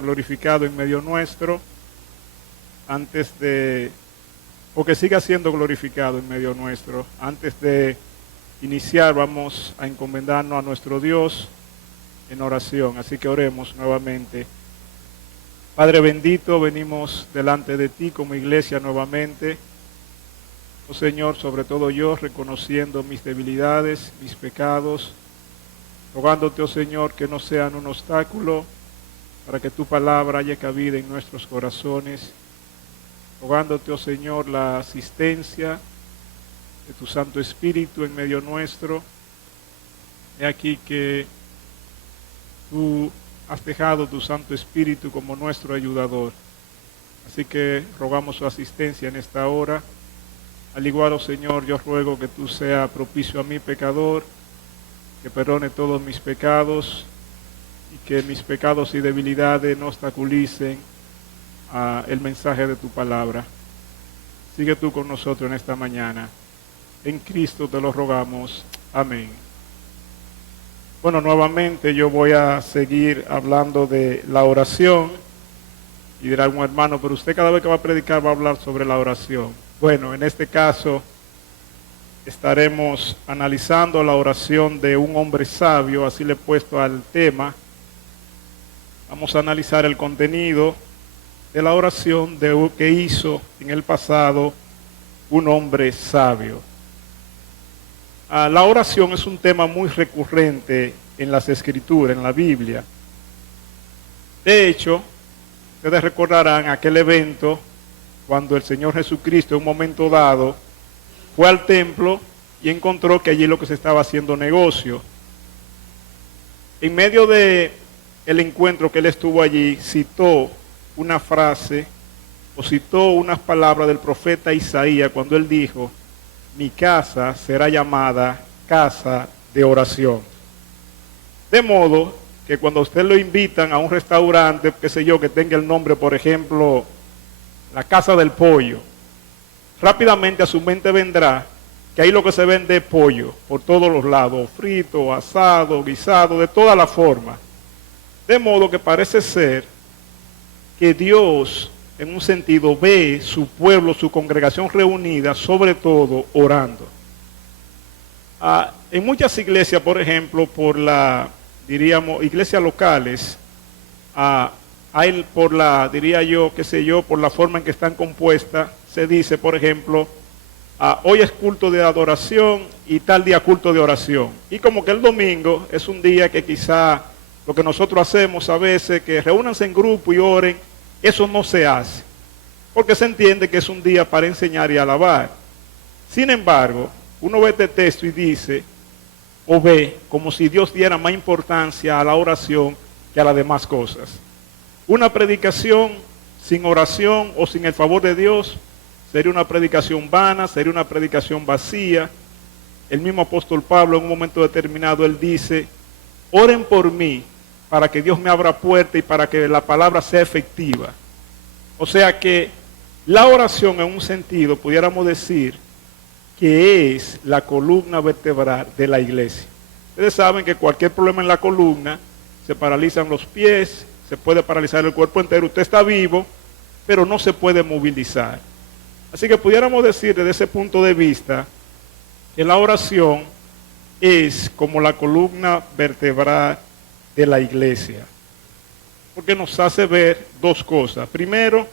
glorificado en medio nuestro, o que siga siendo glorificado en medio nuestro. Antes de iniciar, vamos a encomendarnos a nuestro Dios en oración. Así que oremos nuevamente. Padre bendito, venimos delante de ti como iglesia nuevamente. Oh Señor, sobre todo yo, reconociendo mis debilidades, mis pecados, rogándote, oh Señor, que no sean un obstáculo para que tu palabra haya cabida en nuestros corazones. Rogándote, oh Señor, la asistencia de tu Santo Espíritu en medio nuestro. He aquí que tú has dejado tu Santo Espíritu como nuestro ayudador. Así que rogamos su asistencia en esta hora. Al igual, oh Señor, yo ruego que tú seas propicio a mi pecador, que perdone todos mis pecados y que mis pecados y debilidades no obstaculicen el mensaje de tu palabra. Sigue tú con nosotros en esta mañana. En Cristo te lo rogamos. Amén. Bueno, nuevamente yo voy a seguir hablando de la oración. Y dirá un hermano, pero usted cada vez que va a predicar va a hablar sobre la oración. Bueno, en este caso estaremos analizando la oración de un hombre sabio, así le he puesto al tema. Vamos a analizar el contenido de la oración que hizo en el pasado un hombre sabio. La oración es un tema muy recurrente en las Escrituras, en la Biblia. De hecho, ustedes recordarán aquel evento cuando el Señor Jesucristo en un momento dado fue al templo y encontró que allí lo que se estaba haciendo negocio. En medio de el encuentro que él estuvo allí, citó una frase o citó unas palabras del profeta Isaías cuando él dijo: mi casa será llamada casa de oración. De modo que cuando a usted lo invitan a un restaurante, qué sé yo, que tenga el nombre, por ejemplo, la Casa del Pollo, rápidamente a su mente vendrá que ahí lo que se vende es pollo por todos los lados, frito, asado, guisado, de todas las formas. De modo que parece ser que Dios, en un sentido, ve su pueblo, su congregación reunida, sobre todo orando. En muchas iglesias, por ejemplo, diríamos, iglesias locales, por la forma en que están compuestas, se dice, por ejemplo, hoy es culto de adoración y tal día culto de oración. Y como que el domingo es un día que quizá lo que nosotros hacemos a veces, que reúnanse en grupo y oren, eso no se hace, porque se entiende que es un día para enseñar y alabar. Sin embargo, uno ve este texto y dice, o ve como si Dios diera más importancia a la oración que a las demás cosas. Una predicación sin oración o sin el favor de Dios sería una predicación vana, sería una predicación vacía. El mismo apóstol Pablo en un momento determinado, él dice, oren por mí para que Dios me abra puerta y para que la palabra sea efectiva. O sea que la oración en un sentido, pudiéramos decir, que es la columna vertebral de la iglesia. Ustedes saben que cualquier problema en la columna, se paralizan los pies, se puede paralizar el cuerpo entero, usted está vivo, pero no se puede movilizar. Así que pudiéramos decir desde ese punto de vista que la oración es como la columna vertebral de la iglesia, porque nos hace ver dos cosas. Primero,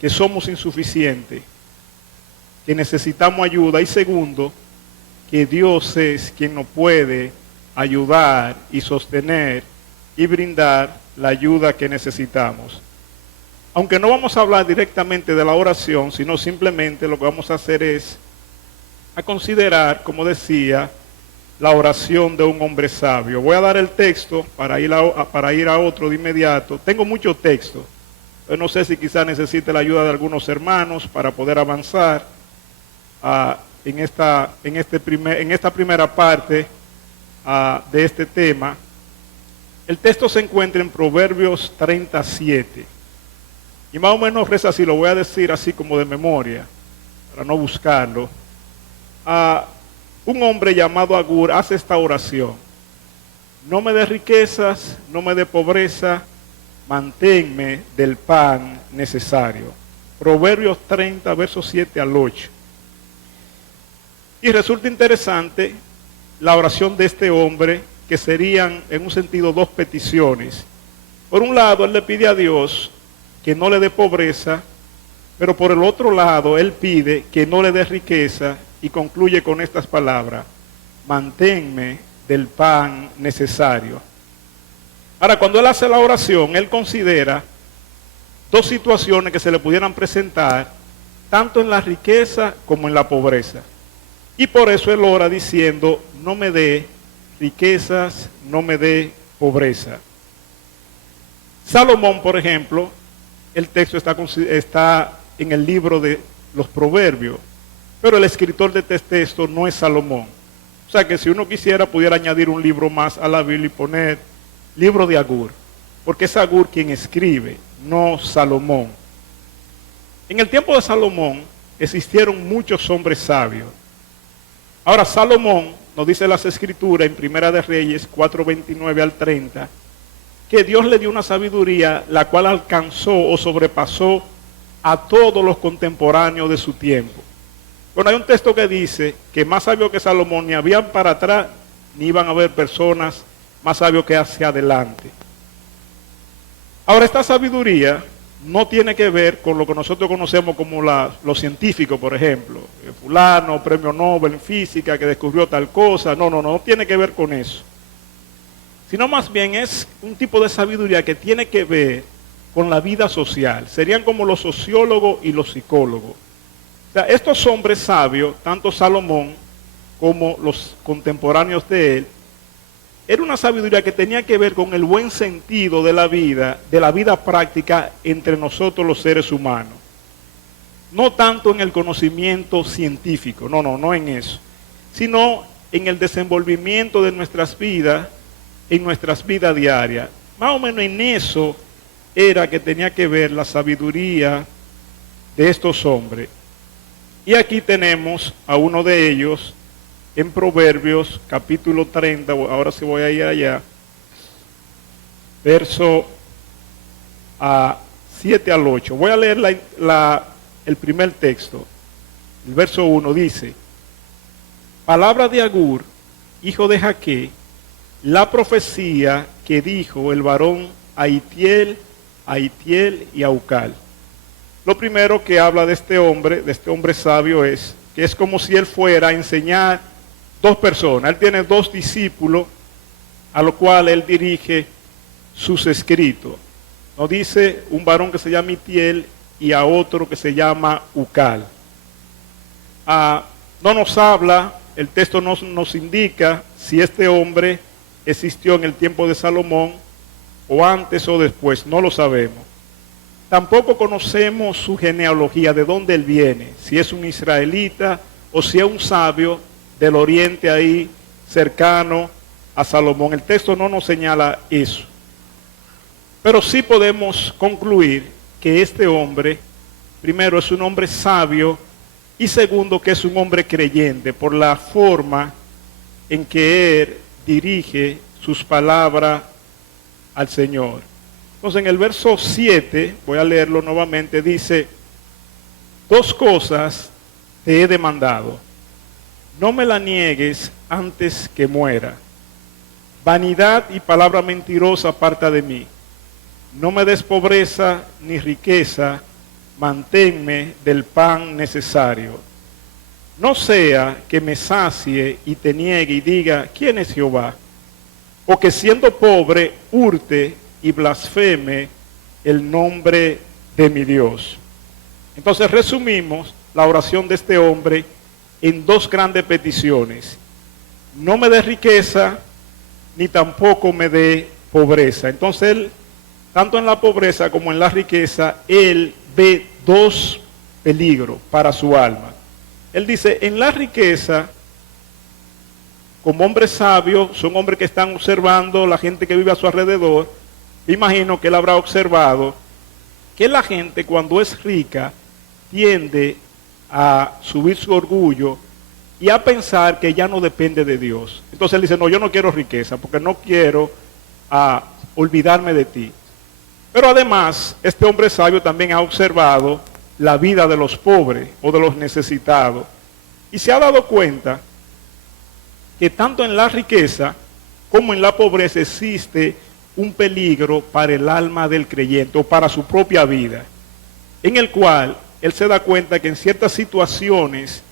que somos insuficientes, que necesitamos ayuda, y segundo, que Dios es quien nos puede ayudar y sostener y brindar la ayuda que necesitamos. Aunque no vamos a hablar directamente de la oración, sino simplemente lo que vamos a hacer es a considerar, como decía, la oración de un hombre sabio. Voy a dar el texto para ir a otro de inmediato. Tengo mucho texto, pero no sé si quizás necesite la ayuda de algunos hermanos para poder avanzar en esta primera parte de este tema. El texto se encuentra en Proverbios 37. Y más o menos reza así, lo voy a decir así como de memoria, para no buscarlo. Un hombre llamado Agur hace esta oración: no me dé riquezas, no me dé pobreza, manténme del pan necesario. Proverbios 30, versos 7 al 8. Y resulta interesante la oración de este hombre, que serían en un sentido dos peticiones. Por un lado, él le pide a Dios que no le dé pobreza, pero por el otro lado, él pide que no le dé riqueza y concluye con estas palabras: manténme del pan necesario. Ahora, cuando él hace la oración, él considera dos situaciones que se le pudieran presentar, tanto en la riqueza como en la pobreza. Y por eso él ora diciendo: no me dé riquezas, no me dé pobreza. Salomón, por ejemplo, el texto está en el libro de los Proverbios, pero el escritor de este texto no es Salomón. O sea que si uno quisiera, pudiera añadir un libro más a la Biblia y poner libro de Agur, porque es Agur quien escribe, no Salomón. En el tiempo de Salomón existieron muchos hombres sabios. Ahora, Salomón, nos dice las Escrituras en Primera de Reyes 4:29 al 30, que Dios le dio una sabiduría la cual alcanzó o sobrepasó a todos los contemporáneos de su tiempo. Bueno, hay un texto que dice que más sabio que Salomón ni habían para atrás, ni iban a haber personas más sabios que hacia adelante. Ahora, esta sabiduría no tiene que ver con lo que nosotros conocemos como los científicos, por ejemplo. Fulano, premio Nobel en física, que descubrió tal cosa. No tiene que ver con eso. Sino más bien es un tipo de sabiduría que tiene que ver con la vida social. Serían como los sociólogos y los psicólogos. O sea, estos hombres sabios, tanto Salomón como los contemporáneos de él, era una sabiduría que tenía que ver con el buen sentido de la vida práctica entre nosotros los seres humanos. No tanto en el conocimiento científico, no en eso, sino en el desenvolvimiento de nuestras vidas, en nuestras vidas diarias. Más o menos en eso era que tenía que ver la sabiduría de estos hombres. Y aquí tenemos a uno de ellos en Proverbios capítulo 30, ahora sí voy a ir allá, verso 7 al 8. Voy a leer el primer texto. El verso 1 dice: palabra de Agur, hijo de Jaque, la profecía que dijo el varón Aitiel y Aucal. Lo primero que habla de este hombre sabio, es que es como si él fuera a enseñar dos personas. Él tiene dos discípulos a los cuales él dirige sus escritos. Nos dice un varón que se llama Itiel y a otro que se llama Ucal. No nos habla, el texto no nos indica si este hombre existió en el tiempo de Salomón o antes o después, no lo sabemos. Tampoco conocemos su genealogía, de dónde él viene, si es un israelita o si es un sabio del oriente ahí cercano a Salomón. El texto no nos señala eso. Pero sí podemos concluir que este hombre, primero, es un hombre sabio y segundo, que es un hombre creyente por la forma en que él dirige sus palabras al Señor. Entonces en el verso 7, voy a leerlo nuevamente, dice: dos cosas te he demandado, no me la niegues antes que muera. Vanidad y palabra mentirosa aparta de mí. No me des pobreza ni riqueza, manténme del pan necesario. No sea que me sacie y te niegue y diga: ¿quién es Jehová? O que siendo pobre hurte y blasfeme el nombre de mi Dios. Entonces resumimos la oración de este hombre en dos grandes peticiones: no me dé riqueza ni tampoco me dé pobreza. Entonces él, tanto en la pobreza como en la riqueza, él ve dos peligros para su alma. Él dice: en la riqueza, como hombre sabio, son hombres que están observando la gente que vive a su alrededor. Imagino que él habrá observado que la gente, cuando es rica, tiende a subir su orgullo y a pensar que ya no depende de Dios. Entonces él dice: no, yo no quiero riqueza porque no quiero olvidarme de ti. Pero además, este hombre sabio también ha observado la vida de los pobres o de los necesitados y se ha dado cuenta que tanto en la riqueza como en la pobreza existe un peligro para el alma del creyente o para su propia vida, en el cual él se da cuenta que en ciertas situaciones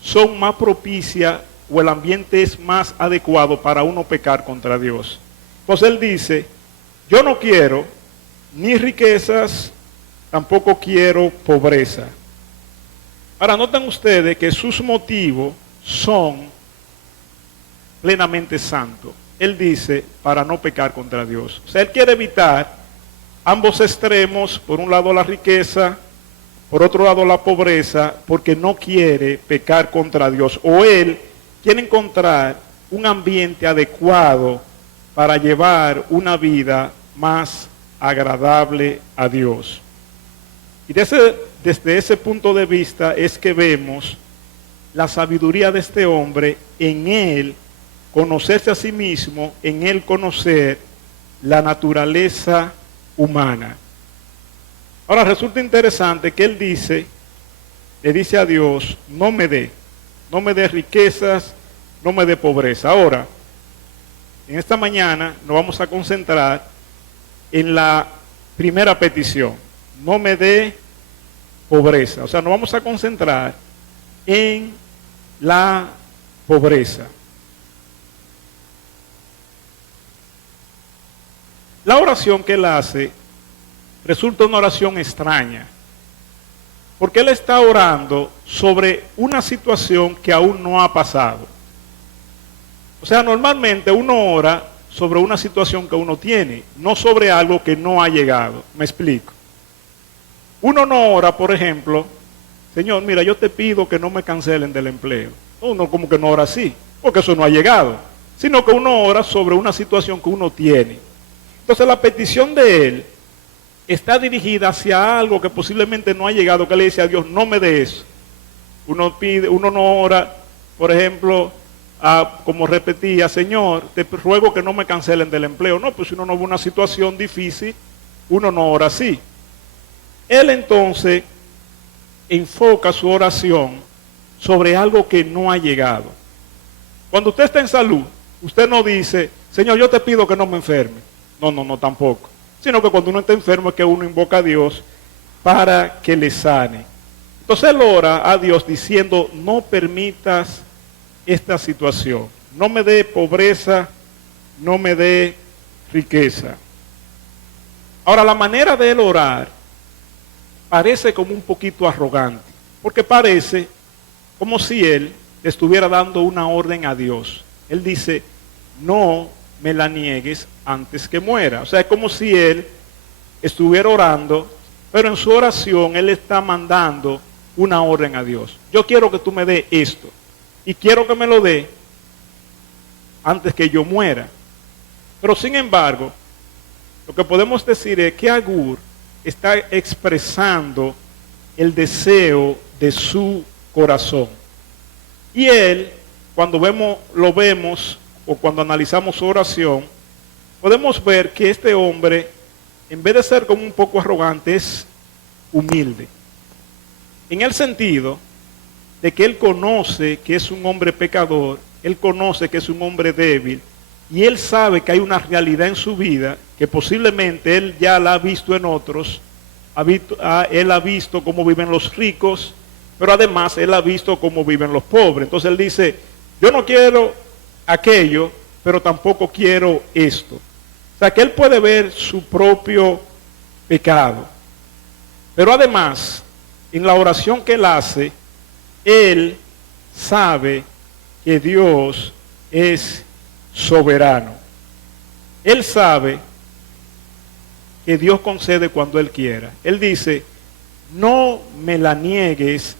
son más propicias o el ambiente es más adecuado para uno pecar contra Dios. Entonces él dice, yo no quiero ni riquezas, tampoco quiero pobreza. Ahora noten ustedes que sus motivos son plenamente santos. Él dice, para no pecar contra Dios. O sea, él quiere evitar ambos extremos, por un lado la riqueza, por otro lado la pobreza, porque no quiere pecar contra Dios. O él quiere encontrar un ambiente adecuado para llevar una vida más agradable a Dios. Y desde ese punto de vista es que vemos la sabiduría de este hombre en él conocerse a sí mismo, en él conocer la naturaleza humana. Ahora resulta interesante que él le dice a Dios, no me dé riquezas, no me dé pobreza. Ahora, en esta mañana nos vamos a concentrar en la primera petición, no me dé pobreza. O sea, nos vamos a concentrar en la pobreza. La oración que él hace resulta una oración extraña, porque él está orando sobre una situación que aún no ha pasado. O sea, normalmente uno ora sobre una situación que uno tiene, no sobre algo que no ha llegado. Me explico. Uno no ora, por ejemplo, Señor, mira, yo te pido que no me cancelen del empleo. Uno como que no ora así, porque eso no ha llegado, sino que uno ora sobre una situación que uno tiene. Entonces la petición de él está dirigida hacia algo que posiblemente no ha llegado, que le dice a Dios, no me dé eso. Uno no ora, por ejemplo, como repetía, Señor, te ruego que no me cancelen del empleo. No, pues si uno no ve una situación difícil, uno no ora así. Él entonces enfoca su oración sobre algo que no ha llegado. Cuando usted está en salud, usted no dice, Señor, yo te pido que no me enferme. No, tampoco. Sino que cuando uno está enfermo es que uno invoca a Dios para que le sane. Entonces él ora a Dios diciendo, no permitas esta situación. No me dé pobreza, no me dé riqueza. Ahora, la manera de él orar parece como un poquito arrogante, porque parece como si él estuviera dando una orden a Dios. Él dice, no me la niegues antes que muera. O sea, es como si él estuviera orando, pero en su oración él está mandando una orden a Dios. Yo quiero que tú me des esto, y quiero que me lo dé antes que yo muera. Pero sin embargo, lo que podemos decir es que Agur está expresando el deseo de su corazón. Y él, cuando lo vemos o cuando analizamos su oración, podemos ver que este hombre, en vez de ser como un poco arrogante, es humilde. En el sentido de que él conoce que es un hombre pecador, él conoce que es un hombre débil, y él sabe que hay una realidad en su vida que posiblemente él ya la ha visto en otros. Él ha visto cómo viven los ricos, pero además él ha visto cómo viven los pobres. Entonces él dice, yo no quiero aquello, pero tampoco quiero esto. O sea que él puede ver su propio pecado. Pero además, en la oración que él hace, él sabe que Dios es soberano. Él sabe que Dios concede cuando Él quiera. Él dice, no me la niegues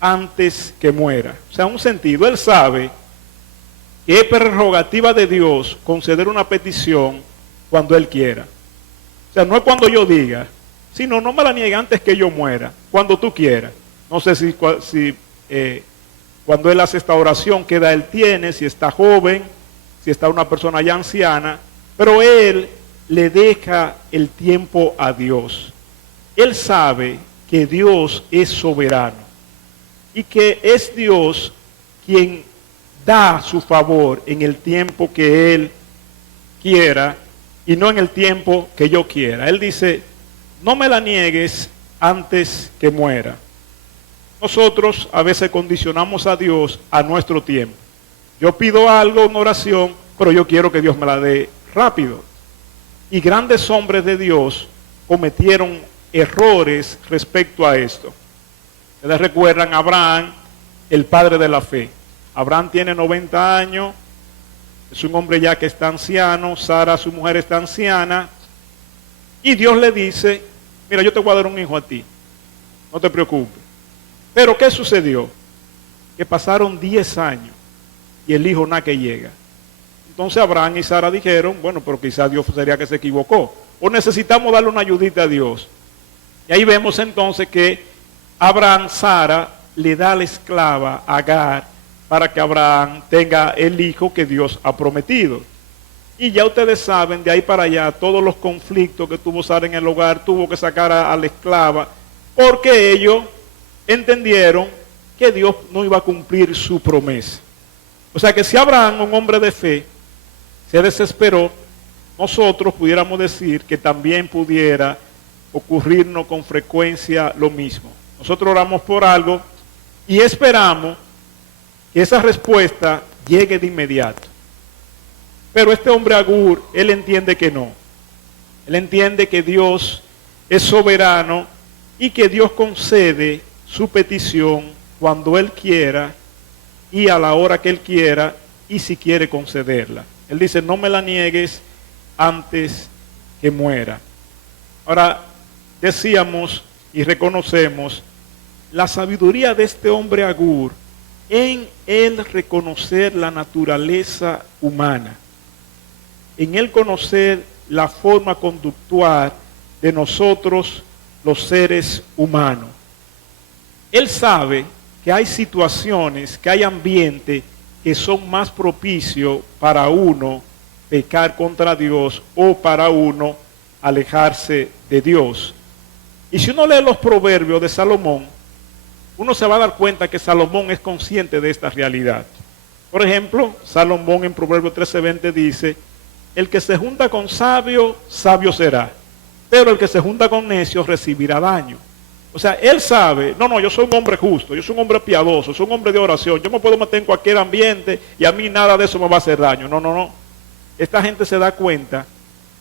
antes que muera. O sea, en un sentido, Él sabe que es prerrogativa de Dios conceder una petición cuando Él quiera. O sea, no es cuando yo diga, sino no me la niegue antes que yo muera, cuando tú quieras. No sé si cuando Él hace esta oración, qué edad Él tiene, si está joven, si está una persona ya anciana, pero Él le deja el tiempo a Dios. Él sabe que Dios es soberano y que es Dios quien da su favor en el tiempo que Él quiera y no en el tiempo que yo quiera. Él dice, no me la niegues antes que muera. Nosotros a veces condicionamos a Dios a nuestro tiempo. Yo pido algo, una oración, pero yo quiero que Dios me la dé rápido. Y grandes hombres de Dios cometieron errores respecto a esto. Ustedes recuerdan a Abraham, el padre de la fe. Abraham tiene 90 años, es un hombre ya que está anciano, Sara, su mujer, está anciana, y Dios le dice, mira, yo te voy a dar un hijo a ti, no te preocupes. Pero ¿qué sucedió? Que pasaron 10 años y el hijo nada que llega. Entonces Abraham y Sara dijeron, bueno, pero quizás Dios sería que se equivocó, o necesitamos darle una ayudita a Dios. Y ahí vemos entonces que Abraham, Sara, le da a la esclava Agar para que Abraham tenga el hijo que Dios ha prometido. Y ya ustedes saben, de ahí para allá, todos los conflictos que tuvo Sara en el hogar, tuvo que sacar a la esclava, porque ellos entendieron que Dios no iba a cumplir su promesa. O sea que si Abraham, un hombre de fe, se desesperó, nosotros pudiéramos decir que también pudiera ocurrirnos con frecuencia lo mismo. Nosotros oramos por algo y esperamos que esa respuesta llegue de inmediato. Pero este hombre Agur, él entiende que no. Él entiende que Dios es soberano y que Dios concede su petición cuando Él quiera y a la hora que Él quiera y si quiere concederla. Él dice, no me la niegues antes que muera. Ahora, decíamos y reconocemos la sabiduría de este hombre Agur en él reconocer la naturaleza humana, en él conocer la forma conductual de nosotros los seres humanos. Él sabe que hay situaciones, que hay ambientes que son más propicios para uno pecar contra Dios o para uno alejarse de Dios. Y si uno lee los proverbios de Salomón, uno se va a dar cuenta que Salomón es consciente de esta realidad. Por ejemplo, Salomón en Proverbios 13:20 dice, el que se junta con sabio, sabio será, pero el que se junta con necios recibirá daño. O sea, él sabe, no, yo soy un hombre justo, yo soy un hombre piadoso, soy un hombre de oración, yo me puedo meter en cualquier ambiente y a mí nada de eso me va a hacer daño. No. Esta gente se da cuenta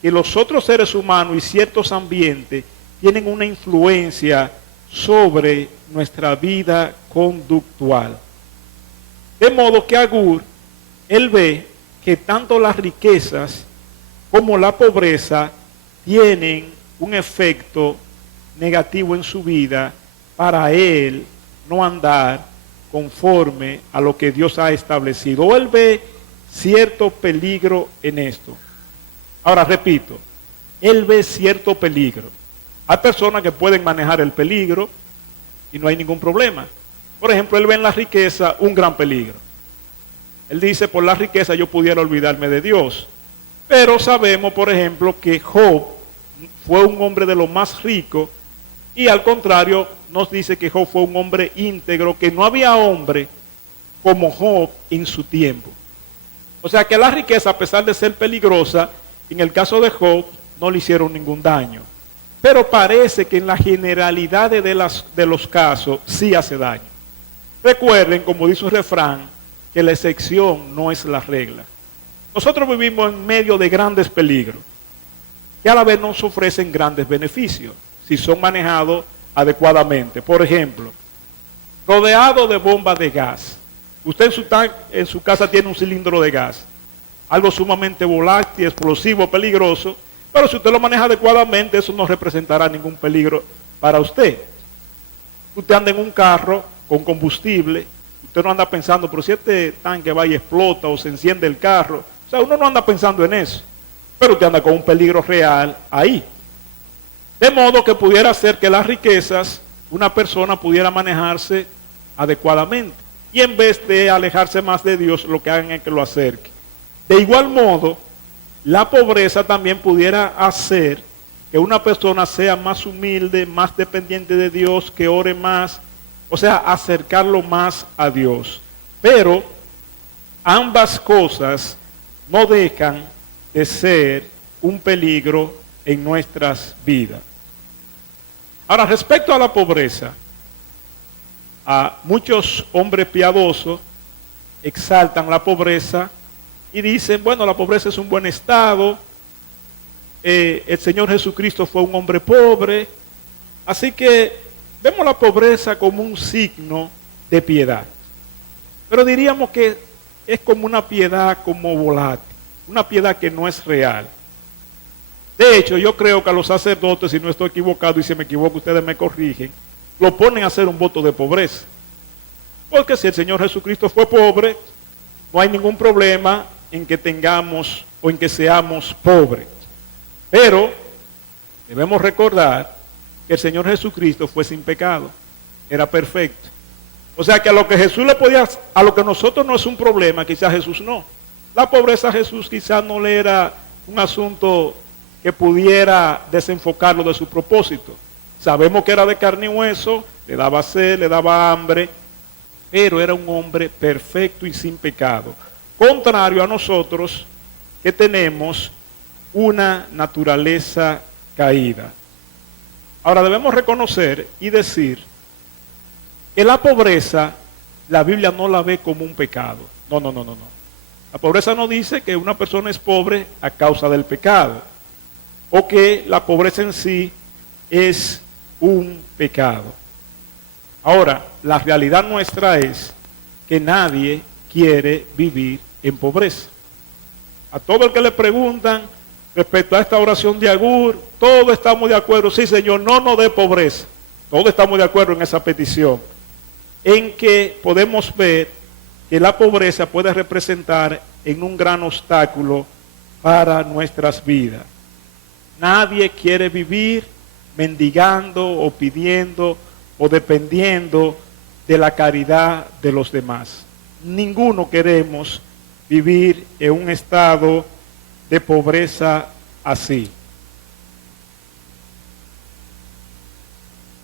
que los otros seres humanos y ciertos ambientes tienen una influencia sobre nuestra vida conductual. De modo que Agur, él ve que tanto las riquezas como la pobreza tienen un efecto negativo en su vida para él no andar conforme a lo que Dios ha establecido. O él ve cierto peligro en esto. Ahora repito, él ve cierto peligro. Hay personas que pueden manejar el peligro y no hay ningún problema. Por ejemplo, él ve en la riqueza un gran peligro. Él dice, por la riqueza yo pudiera olvidarme de Dios. Pero sabemos, por ejemplo, que Job fue un hombre de lo más rico y al contrario nos dice que Job fue un hombre íntegro, que no había hombre como Job en su tiempo. O sea que la riqueza, a pesar de ser peligrosa, en el caso de Job no le hicieron ningún daño. Pero parece que en la generalidad de los casos sí hace daño. Recuerden, como dice un refrán, que la excepción no es la regla. Nosotros vivimos en medio de grandes peligros, que a la vez nos ofrecen grandes beneficios, si son manejados adecuadamente. Por ejemplo, rodeado de bombas de gas. Usted en su casa tiene un cilindro de gas, algo sumamente volátil, explosivo, peligroso, pero si usted lo maneja adecuadamente, eso no representará ningún peligro para usted. Usted anda en un carro con combustible, usted no anda pensando, pero si este tanque va y explota o se enciende el carro, o sea, uno no anda pensando en eso, pero usted anda con un peligro real ahí. De modo que pudiera ser que las riquezas, una persona pudiera manejarse adecuadamente, y en vez de alejarse más de Dios, lo que hagan es que lo acerque. De igual modo, la pobreza también pudiera hacer que una persona sea más humilde, más dependiente de Dios, que ore más, o sea, acercarlo más a Dios. Pero ambas cosas no dejan de ser un peligro en nuestras vidas. Ahora, respecto a la pobreza, a muchos hombres piadosos exaltan la pobreza y dicen, bueno, la pobreza es un buen estado, el Señor Jesucristo fue un hombre pobre, así que vemos la pobreza como un signo de piedad. Pero diríamos que es como una piedad como volátil, una piedad que no es real. De hecho, yo creo que a los sacerdotes, si no estoy equivocado y si me equivoco ustedes me corrigen, lo ponen a hacer un voto de pobreza. Porque si el Señor Jesucristo fue pobre, no hay ningún problema en que tengamos o en que seamos pobres. Pero debemos recordar que el Señor Jesucristo fue sin pecado, era perfecto. O sea que a lo que Jesús le podía, a lo que nosotros no es un problema, quizás Jesús no. La pobreza a Jesús quizás no le era un asunto que pudiera desenfocarlo de su propósito. Sabemos que era de carne y hueso, le daba sed, le daba hambre, pero era un hombre perfecto y sin pecado. Contrario a nosotros que tenemos una naturaleza caída. Ahora debemos reconocer y decir que la pobreza, la Biblia no la ve como un pecado. No. La pobreza no dice que una persona es pobre a causa del pecado, o que la pobreza en sí es un pecado. Ahora, la realidad nuestra es que nadie quiere vivir en pobreza. A todo el que le preguntan respecto a esta oración de Agur, todos estamos de acuerdo, sí Señor, no nos dé pobreza. Todos estamos de acuerdo en esa petición, en que podemos ver que la pobreza puede representar en un gran obstáculo para nuestras vidas. Nadie quiere vivir mendigando o pidiendo o dependiendo de la caridad de los demás. Ninguno queremos vivir en un estado de pobreza así.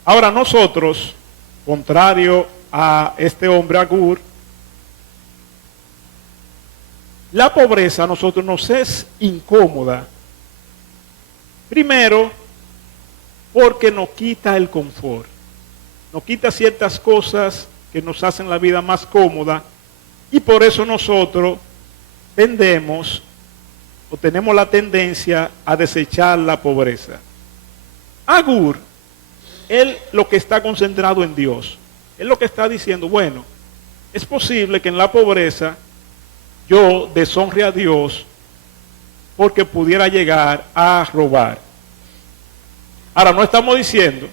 Ahora nosotros, contrario a este hombre Agur, la pobreza a nosotros nos es incómoda. Primero, porque nos quita el confort, nos quita ciertas cosas que nos hacen la vida más cómoda y por eso nosotros tendemos o tenemos la tendencia a desechar la pobreza. Agur, él lo que está concentrado en Dios, él lo que está diciendo, bueno, es posible que en la pobreza yo deshonre a Dios porque pudiera llegar a robar. Ahora, no estamos diciendo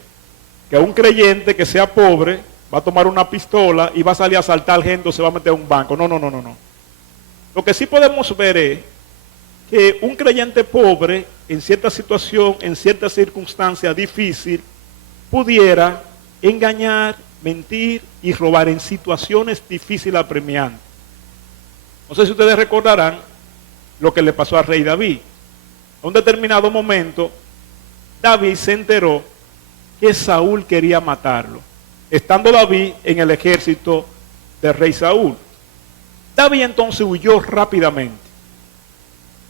que un creyente que sea pobre va a tomar una pistola y va a salir a asaltar gente o se va a meter a un banco. No. Lo que sí podemos ver es que un creyente pobre, en cierta situación, en cierta circunstancia difícil, pudiera engañar, mentir y robar en situaciones difíciles apremiantes. No sé si ustedes recordarán lo que le pasó al rey David. A un determinado momento, David se enteró que Saúl quería matarlo, estando David en el ejército del rey Saúl. David entonces huyó rápidamente.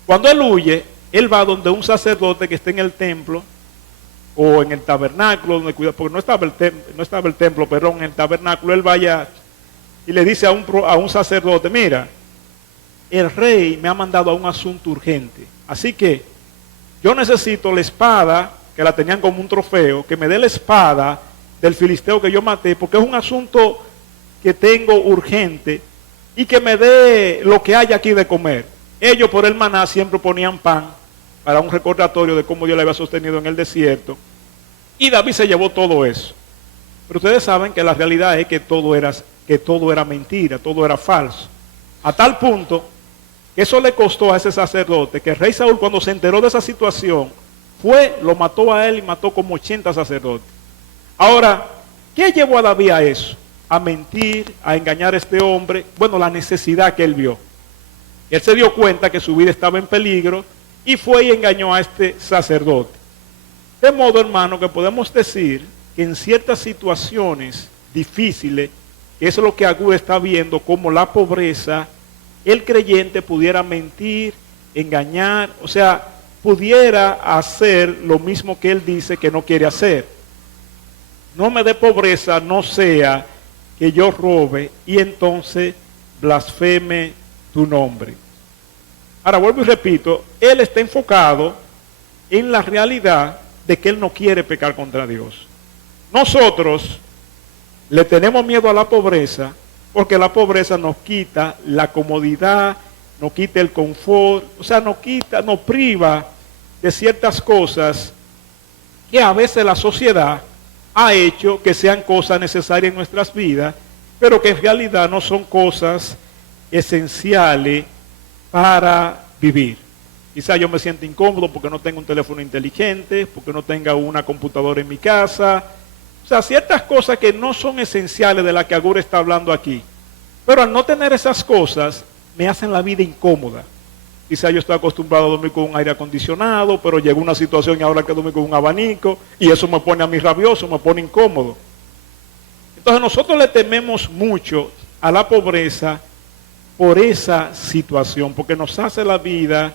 Cuando él huye, él va donde un sacerdote que está en el templo o en el tabernáculo, donde cuida, porque no estaba el templo, perdón, en el tabernáculo. Él vaya y le dice a un sacerdote, mira, el rey me ha mandado a un asunto urgente, así que yo necesito la espada, que la tenían como un trofeo, que me dé la espada del filisteo que yo maté, porque es un asunto que tengo urgente, y que me dé lo que haya aquí de comer. Ellos por el maná siempre ponían pan para un recordatorio de cómo Dios le había sostenido en el desierto, y David se llevó todo eso. Pero ustedes saben que la realidad es que todo era mentira, todo era falso, a tal punto que eso le costó a ese sacerdote que el rey Saúl, cuando se enteró de esa situación, lo mató a él y mató como 80 sacerdotes. Ahora, ¿qué llevó a David a eso? A mentir, a engañar a este hombre. Bueno, la necesidad que él vio. Él se dio cuenta que su vida estaba en peligro y fue y engañó a este sacerdote. De modo, hermano, que podemos decir que en ciertas situaciones difíciles, que eso es lo que Agur está viendo, como la pobreza, el creyente pudiera mentir, engañar, o sea, pudiera hacer lo mismo que él dice que no quiere hacer. No me dé pobreza, no sea que yo robe y entonces blasfeme tu nombre. Ahora vuelvo y repito, él está enfocado en la realidad de que él no quiere pecar contra Dios. Nosotros le tenemos miedo a la pobreza porque la pobreza nos quita la comodidad, nos quita el confort, o sea, nos priva de ciertas cosas que a veces la sociedad ha hecho que sean cosas necesarias en nuestras vidas, pero que en realidad no son cosas esenciales para vivir. Quizá yo me siento incómodo porque no tengo un teléfono inteligente, porque no tenga una computadora en mi casa. O sea, ciertas cosas que no son esenciales de las que Agur está hablando aquí. Pero al no tener esas cosas, me hacen la vida incómoda. Quizá yo estoy acostumbrado a dormir con un aire acondicionado, pero llegó una situación y ahora que dormir con un abanico, y eso me pone a mí rabioso, me pone incómodo. Entonces nosotros le tememos mucho a la pobreza por esa situación, porque nos hace la vida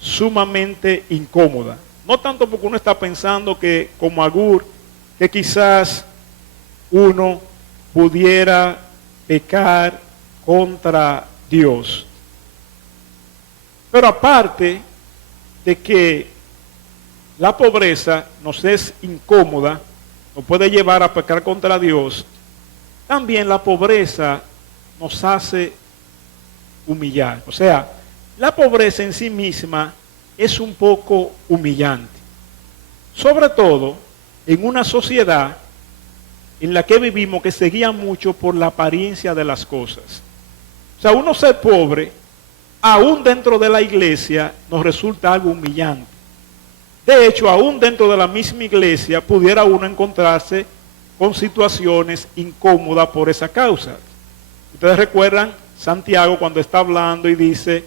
sumamente incómoda. No tanto porque uno está pensando que, como Agur, que quizás uno pudiera pecar contra Dios. Pero aparte de que la pobreza nos es incómoda, nos puede llevar a pecar contra Dios, también la pobreza nos hace humillar. O sea, la pobreza en sí misma es un poco humillante. Sobre todo en una sociedad en la que vivimos que se guía mucho por la apariencia de las cosas. O sea, uno ser pobre, aún dentro de la iglesia, nos resulta algo humillante. De hecho, aún dentro de la misma iglesia, pudiera uno encontrarse con situaciones incómodas por esa causa. Ustedes recuerdan Santiago cuando está hablando y dice,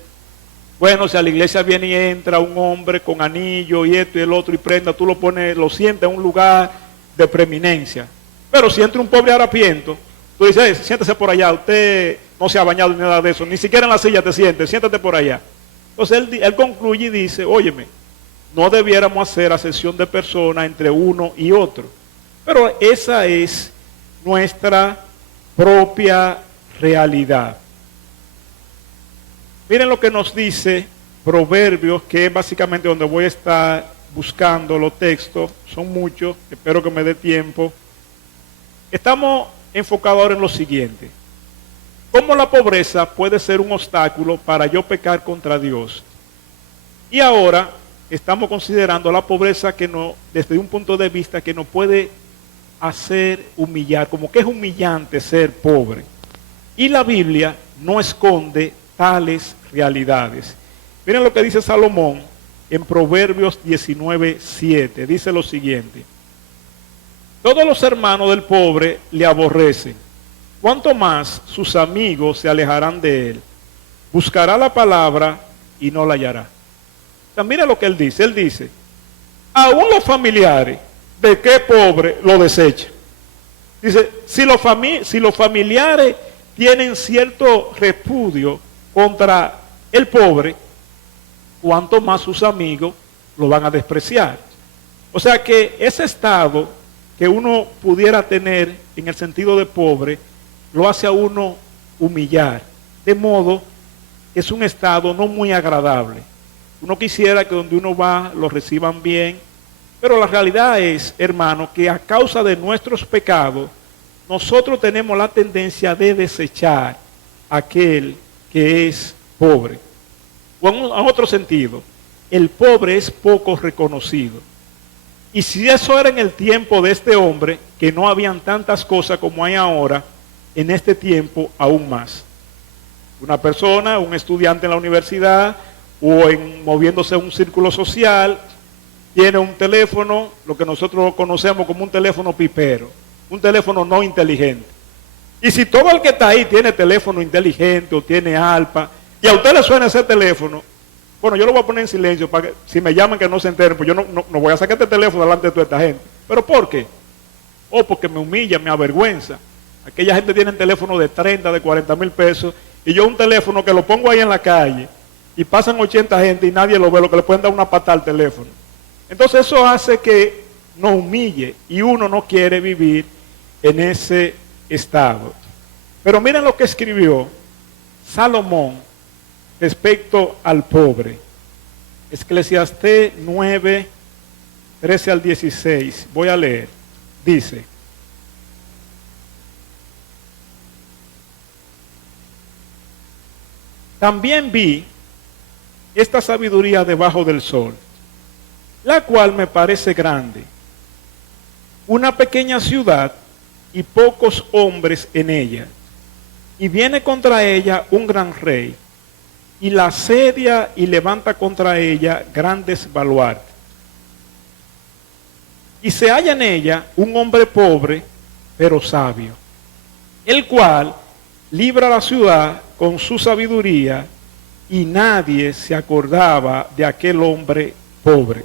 bueno, si a la iglesia viene y entra un hombre con anillo y esto y el otro y prenda, tú lo pones, lo sientas en un lugar de preeminencia. Pero si entra un pobre harapiento, tú dices, siéntese por allá, usted no se ha bañado ni nada de eso, ni siquiera en la silla te sientes, siéntate por allá. Entonces él concluye y dice, óyeme, no debiéramos hacer acepción de personas entre uno y otro. Pero esa es nuestra propia realidad. Miren lo que nos dice Proverbios, que es básicamente donde voy a estar buscando los textos, son muchos, espero que me dé tiempo. Estamos enfocados ahora en lo siguiente. ¿Cómo la pobreza puede ser un obstáculo para yo pecar contra Dios? Y ahora estamos considerando la pobreza que no, desde un punto de vista que nos puede hacer humillar, como que es humillante ser pobre. Y la Biblia no esconde tales realidades. Miren lo que dice Salomón en Proverbios 19:7. Dice lo siguiente. Todos los hermanos del pobre le aborrecen. Cuanto más sus amigos se alejarán de él. Buscará la palabra y no la hallará. O sea, mira lo que él dice. Él dice, aún los familiares de qué pobre lo desechan. Dice, si los familiares tienen cierto repudio contra el pobre, cuanto más sus amigos lo van a despreciar. O sea que ese estado que uno pudiera tener en el sentido de pobre, lo hace a uno humillar. De modo que es un estado no muy agradable. Uno quisiera que donde uno va lo reciban bien, pero la realidad es, hermano, que a causa de nuestros pecados, nosotros tenemos la tendencia de desechar a aquel que es pobre. O en otro sentido, el pobre es poco reconocido. Y si eso era en el tiempo de este hombre, que no habían tantas cosas como hay ahora, en este tiempo aún más. Una persona, un estudiante en la universidad o moviéndose en un círculo social, tiene un teléfono, lo que nosotros conocemos como un teléfono pipero, un teléfono no inteligente. Y si todo el que está ahí tiene teléfono inteligente o tiene alpa, y a usted le suena ese teléfono, Bueno, yo lo voy a poner en silencio para que si me llaman que no se enteren, pues yo no voy a sacar este teléfono delante de toda esta gente. ¿Pero por qué? Porque me humilla, me avergüenza. Aquella gente tiene un teléfono de 30, de 40 mil pesos, y yo un teléfono que lo pongo ahí en la calle, y pasan 80 gente y nadie lo ve, lo que le pueden dar una patada al teléfono. Entonces eso hace que nos humille, y uno no quiere vivir en ese estado. Pero miren lo que escribió Salomón respecto al pobre. Eclesiastés 9, 13 al 16. Voy a leer. Dice: también vi esta sabiduría debajo del sol, la cual me parece grande. Una pequeña ciudad y pocos hombres en ella. Y viene contra ella un gran rey, y la asedia y levanta contra ella grandes baluartes. Y se halla en ella un hombre pobre, pero sabio, el cual libra la ciudad con su sabiduría, y nadie se acordaba de aquel hombre pobre.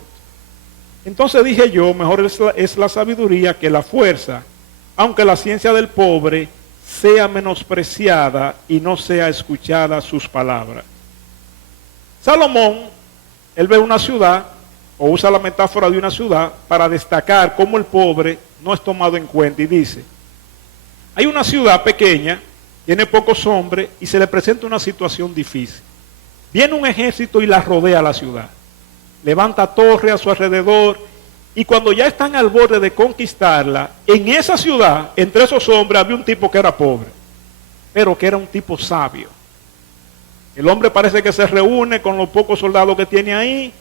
Entonces dije yo, mejor es la sabiduría que la fuerza, aunque la ciencia del pobre sea menospreciada y no sea escuchada sus palabras. Salomón, él ve una ciudad, o usa la metáfora de una ciudad, para destacar cómo el pobre no es tomado en cuenta, y dice: hay una ciudad pequeña, tiene pocos hombres, y se le presenta una situación difícil. Viene un ejército y la rodea la ciudad, levanta torres a su alrededor, y cuando ya están al borde de conquistarla, en esa ciudad, entre esos hombres, había un tipo que era pobre, pero que era un tipo sabio. El hombre parece que se reúne con los pocos soldados que tiene ahí,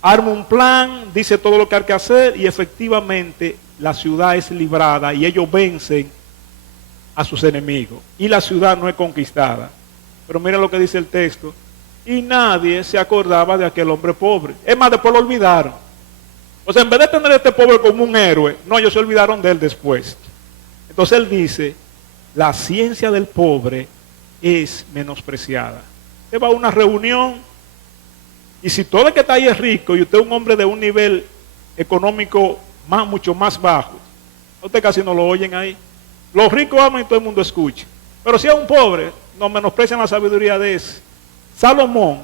arma un plan, dice todo lo que hay que hacer, y efectivamente la ciudad es librada y ellos vencen a sus enemigos. Y la ciudad no es conquistada. Pero miren lo que dice el texto: y nadie se acordaba de aquel hombre pobre. Es más, después lo olvidaron. O sea, en vez de tener a este pobre como un héroe, no, ellos se olvidaron de él después. Entonces él dice: la ciencia del pobre es menospreciada. Usted va a una reunión, y si todo el que está ahí es rico y usted es un hombre de un nivel económico mucho más bajo, usted casi no lo oyen ahí. Los ricos hablan y todo el mundo escucha. Pero si es un pobre, no menosprecian la sabiduría de ese. Salomón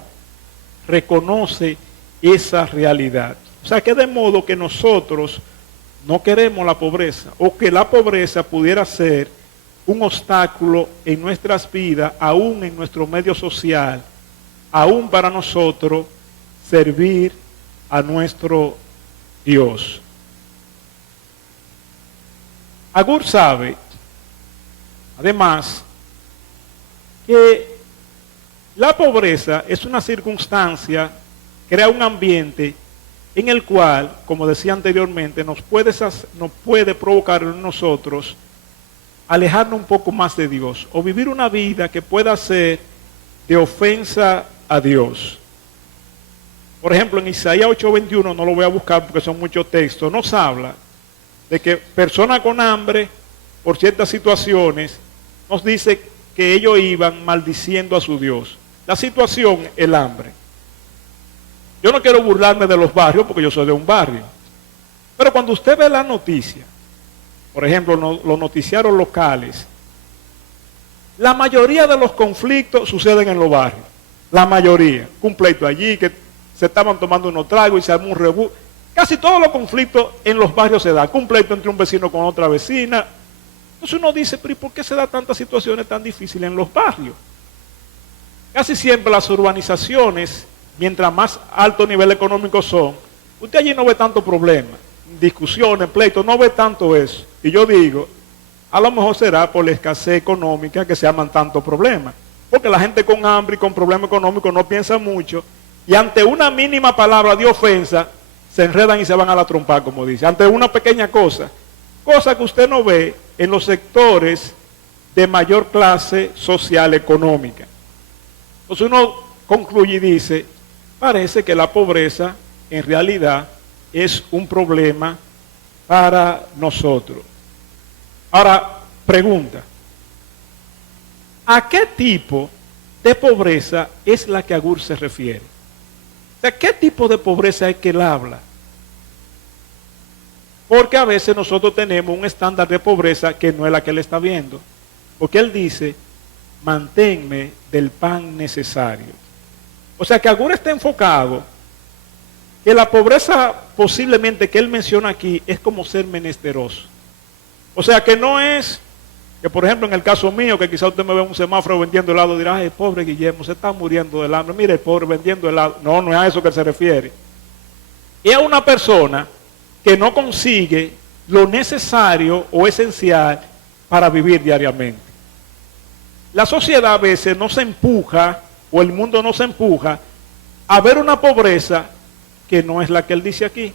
reconoce esa realidad. O sea, que de modo que nosotros no queremos la pobreza, o que la pobreza pudiera ser un obstáculo en nuestras vidas, aún en nuestro medio social, aún para nosotros servir a nuestro Dios. Agur sabe, además, que la pobreza es una circunstancia, crea un ambiente en el cual, como decía anteriormente, nos puede provocar en nosotros alejarnos un poco más de Dios, o vivir una vida que pueda ser de ofensa a Dios. Por ejemplo, en Isaías 8:21, no lo voy a buscar porque son muchos textos, nos habla de que personas con hambre, por ciertas situaciones, nos dice que ellos iban maldiciendo a su Dios. La situación, el hambre. Yo no quiero burlarme de los barrios porque yo soy de un barrio, pero cuando usted ve la noticia, por ejemplo, los noticiarios locales, la mayoría de los conflictos suceden en los barrios. La mayoría. Un pleito allí, que se estaban tomando unos tragos y se armó un rebú. Casi todos los conflictos en los barrios se dan. Un pleito entre un vecino con otra vecina. Entonces uno dice, pero ¿y por qué se dan tantas situaciones tan difíciles en los barrios? Casi siempre las urbanizaciones, mientras más alto nivel económico son, usted allí no ve tanto problema, discusiones, pleitos, no ve tanto eso. Y yo digo, a lo mejor será por la escasez económica que se aman tantos problemas. Porque la gente con hambre y con problemas económicos no piensa mucho, y ante una mínima palabra de ofensa, se enredan y se van a la trompa, como dice. Ante una pequeña cosa que usted no ve en los sectores de mayor clase social económica. Entonces uno concluye y dice, parece que la pobreza en realidad es un problema para nosotros. Ahora, pregunta, ¿a qué tipo de pobreza es la que Agur se refiere? sea, ¿qué tipo de pobreza es que él habla? Porque a veces nosotros tenemos un estándar de pobreza que no es la que él está viendo. Porque él dice, manténme del pan necesario. O sea que Agur está enfocado que la pobreza posiblemente que él menciona aquí es como ser menesteroso. O sea que no es que, por ejemplo, en el caso mío, que quizá usted me ve en un semáforo vendiendo helado y dirá, ay, pobre Guillermo, se está muriendo del hambre. Mire, el pobre vendiendo helado. No, no es a eso que se refiere. Es a una persona que no consigue lo necesario o esencial para vivir diariamente. La sociedad a veces no se empuja, o el mundo no se empuja, a ver una pobreza que no es la que él dice aquí,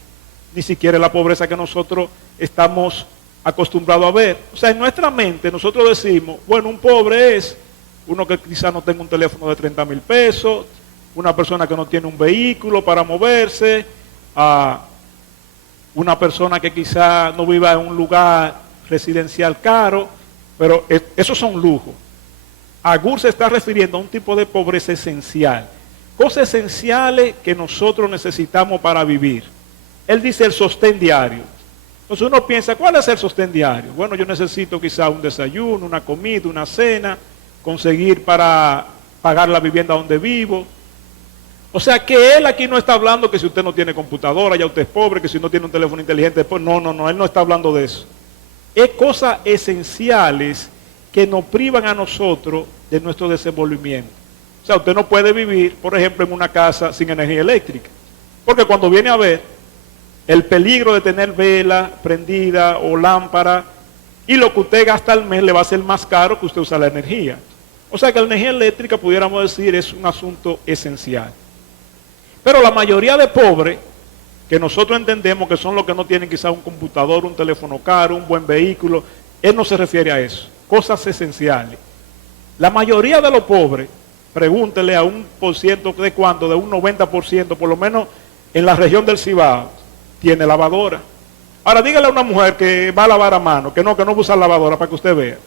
ni siquiera la pobreza que nosotros estamos acostumbrados a ver. O sea, en nuestra mente nosotros decimos, bueno, un pobre es uno que quizá no tenga un teléfono de 30,000 pesos, una persona que no tiene un vehículo para moverse, una persona que quizá no viva en un lugar residencial caro, pero esos son lujos. Agur se está refiriendo a un tipo de pobreza esencial, cosas esenciales que nosotros necesitamos para vivir. Él dice el sostén diario. Entonces uno piensa, ¿cuál es el sostén diario? Bueno, yo necesito quizá un desayuno, una comida, una cena, conseguir para pagar la vivienda donde vivo. O sea que él aquí no está hablando que si usted no tiene computadora, ya usted es pobre, que si no tiene un teléfono inteligente, pues no, él no está hablando de eso. Es cosas esenciales que nos privan a nosotros de nuestro desenvolvimiento. O sea, usted no puede vivir, por ejemplo, en una casa sin energía eléctrica. Porque cuando viene a ver, el peligro de tener vela prendida o lámpara, y lo que usted gasta al mes le va a ser más caro que usted usa la energía. O sea que la energía eléctrica, pudiéramos decir, es un asunto esencial. Pero la mayoría de pobres, que nosotros entendemos que son los que no tienen quizá un computador, un teléfono caro, un buen vehículo, él no se refiere a eso, cosas esenciales. La mayoría de los pobres, pregúntele a un por ciento de cuánto, de un 90%, por lo menos en la región del Cibao, tiene lavadora. Ahora dígale a una mujer que va a lavar a mano, que no va a usar lavadora para que usted vea.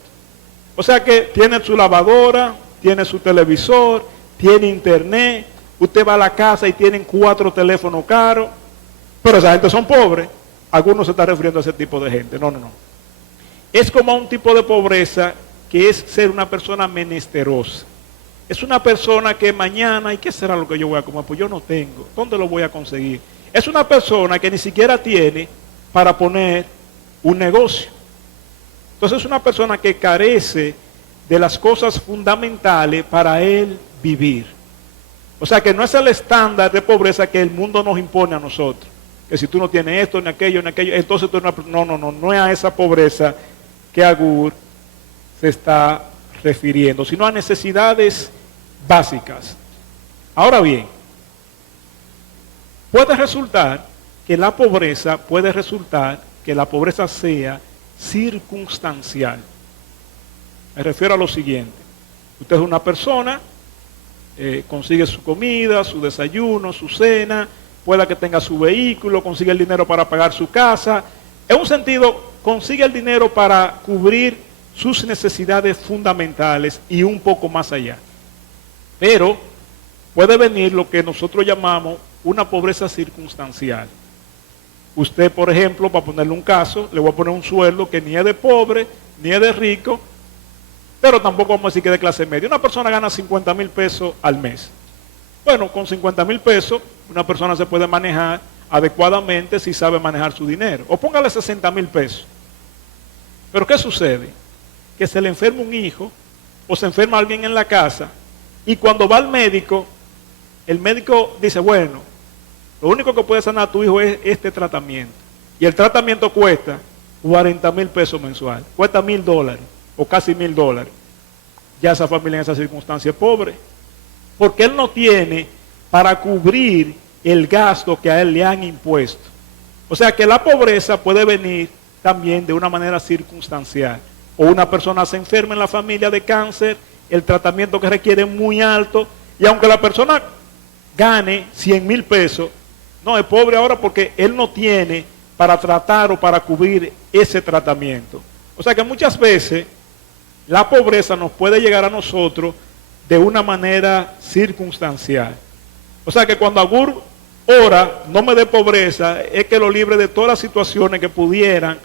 O sea que tiene su lavadora, tiene su televisor, tiene internet. Usted va a la casa y tienen 4 teléfonos caros, pero esa gente son pobres. Algunos se están refiriendo a ese tipo de gente. No. Es como un tipo de pobreza que es ser una persona menesterosa. Es una persona que mañana, ¿y qué será lo que yo voy a comer? Pues yo no tengo. ¿Dónde lo voy a conseguir? Es una persona que ni siquiera tiene para poner un negocio. Entonces es una persona que carece de las cosas fundamentales para él vivir. O sea que no es el estándar de pobreza que el mundo nos impone a nosotros. Que si tú no tienes esto, ni aquello, entonces tú no es a esa pobreza que Agur se está refiriendo, sino a necesidades básicas. Ahora bien, puede resultar que la pobreza sea circunstancial. Me refiero a lo siguiente. Usted es una persona, consigue su comida, su desayuno, su cena, pueda que tenga su vehículo, consigue el dinero para pagar su casa. En un sentido, consigue el dinero para cubrir sus necesidades fundamentales y un poco más allá. Pero puede venir lo que nosotros llamamos una pobreza circunstancial. Usted, por ejemplo, para ponerle un caso, le voy a poner un sueldo que ni es de pobre, ni es de rico, pero tampoco vamos a decir que es de clase media. Una persona gana 50,000 pesos al mes. Bueno, con 50,000 pesos, una persona se puede manejar adecuadamente si sabe manejar su dinero. O póngale 60,000 pesos. Pero ¿qué sucede? Que se le enferma un hijo, o se enferma alguien en la casa, y cuando va al médico, el médico dice, bueno, lo único que puede sanar a tu hijo es este tratamiento. Y el tratamiento cuesta 40,000 pesos mensual. Cuesta $1,000 o casi $1,000. Ya esa familia en esa circunstancia es pobre. Porque él no tiene para cubrir el gasto que a él le han impuesto. O sea que la pobreza puede venir también de una manera circunstancial. O una persona se enferma en la familia de cáncer, el tratamiento que requiere es muy alto, y aunque la persona gane 100,000 pesos, no, es pobre ahora porque él no tiene para tratar o para cubrir ese tratamiento. O sea que muchas veces la pobreza nos puede llegar a nosotros de una manera circunstancial. O sea que cuando Agur ora, no me dé pobreza, es que lo libre de todas las situaciones que pudieran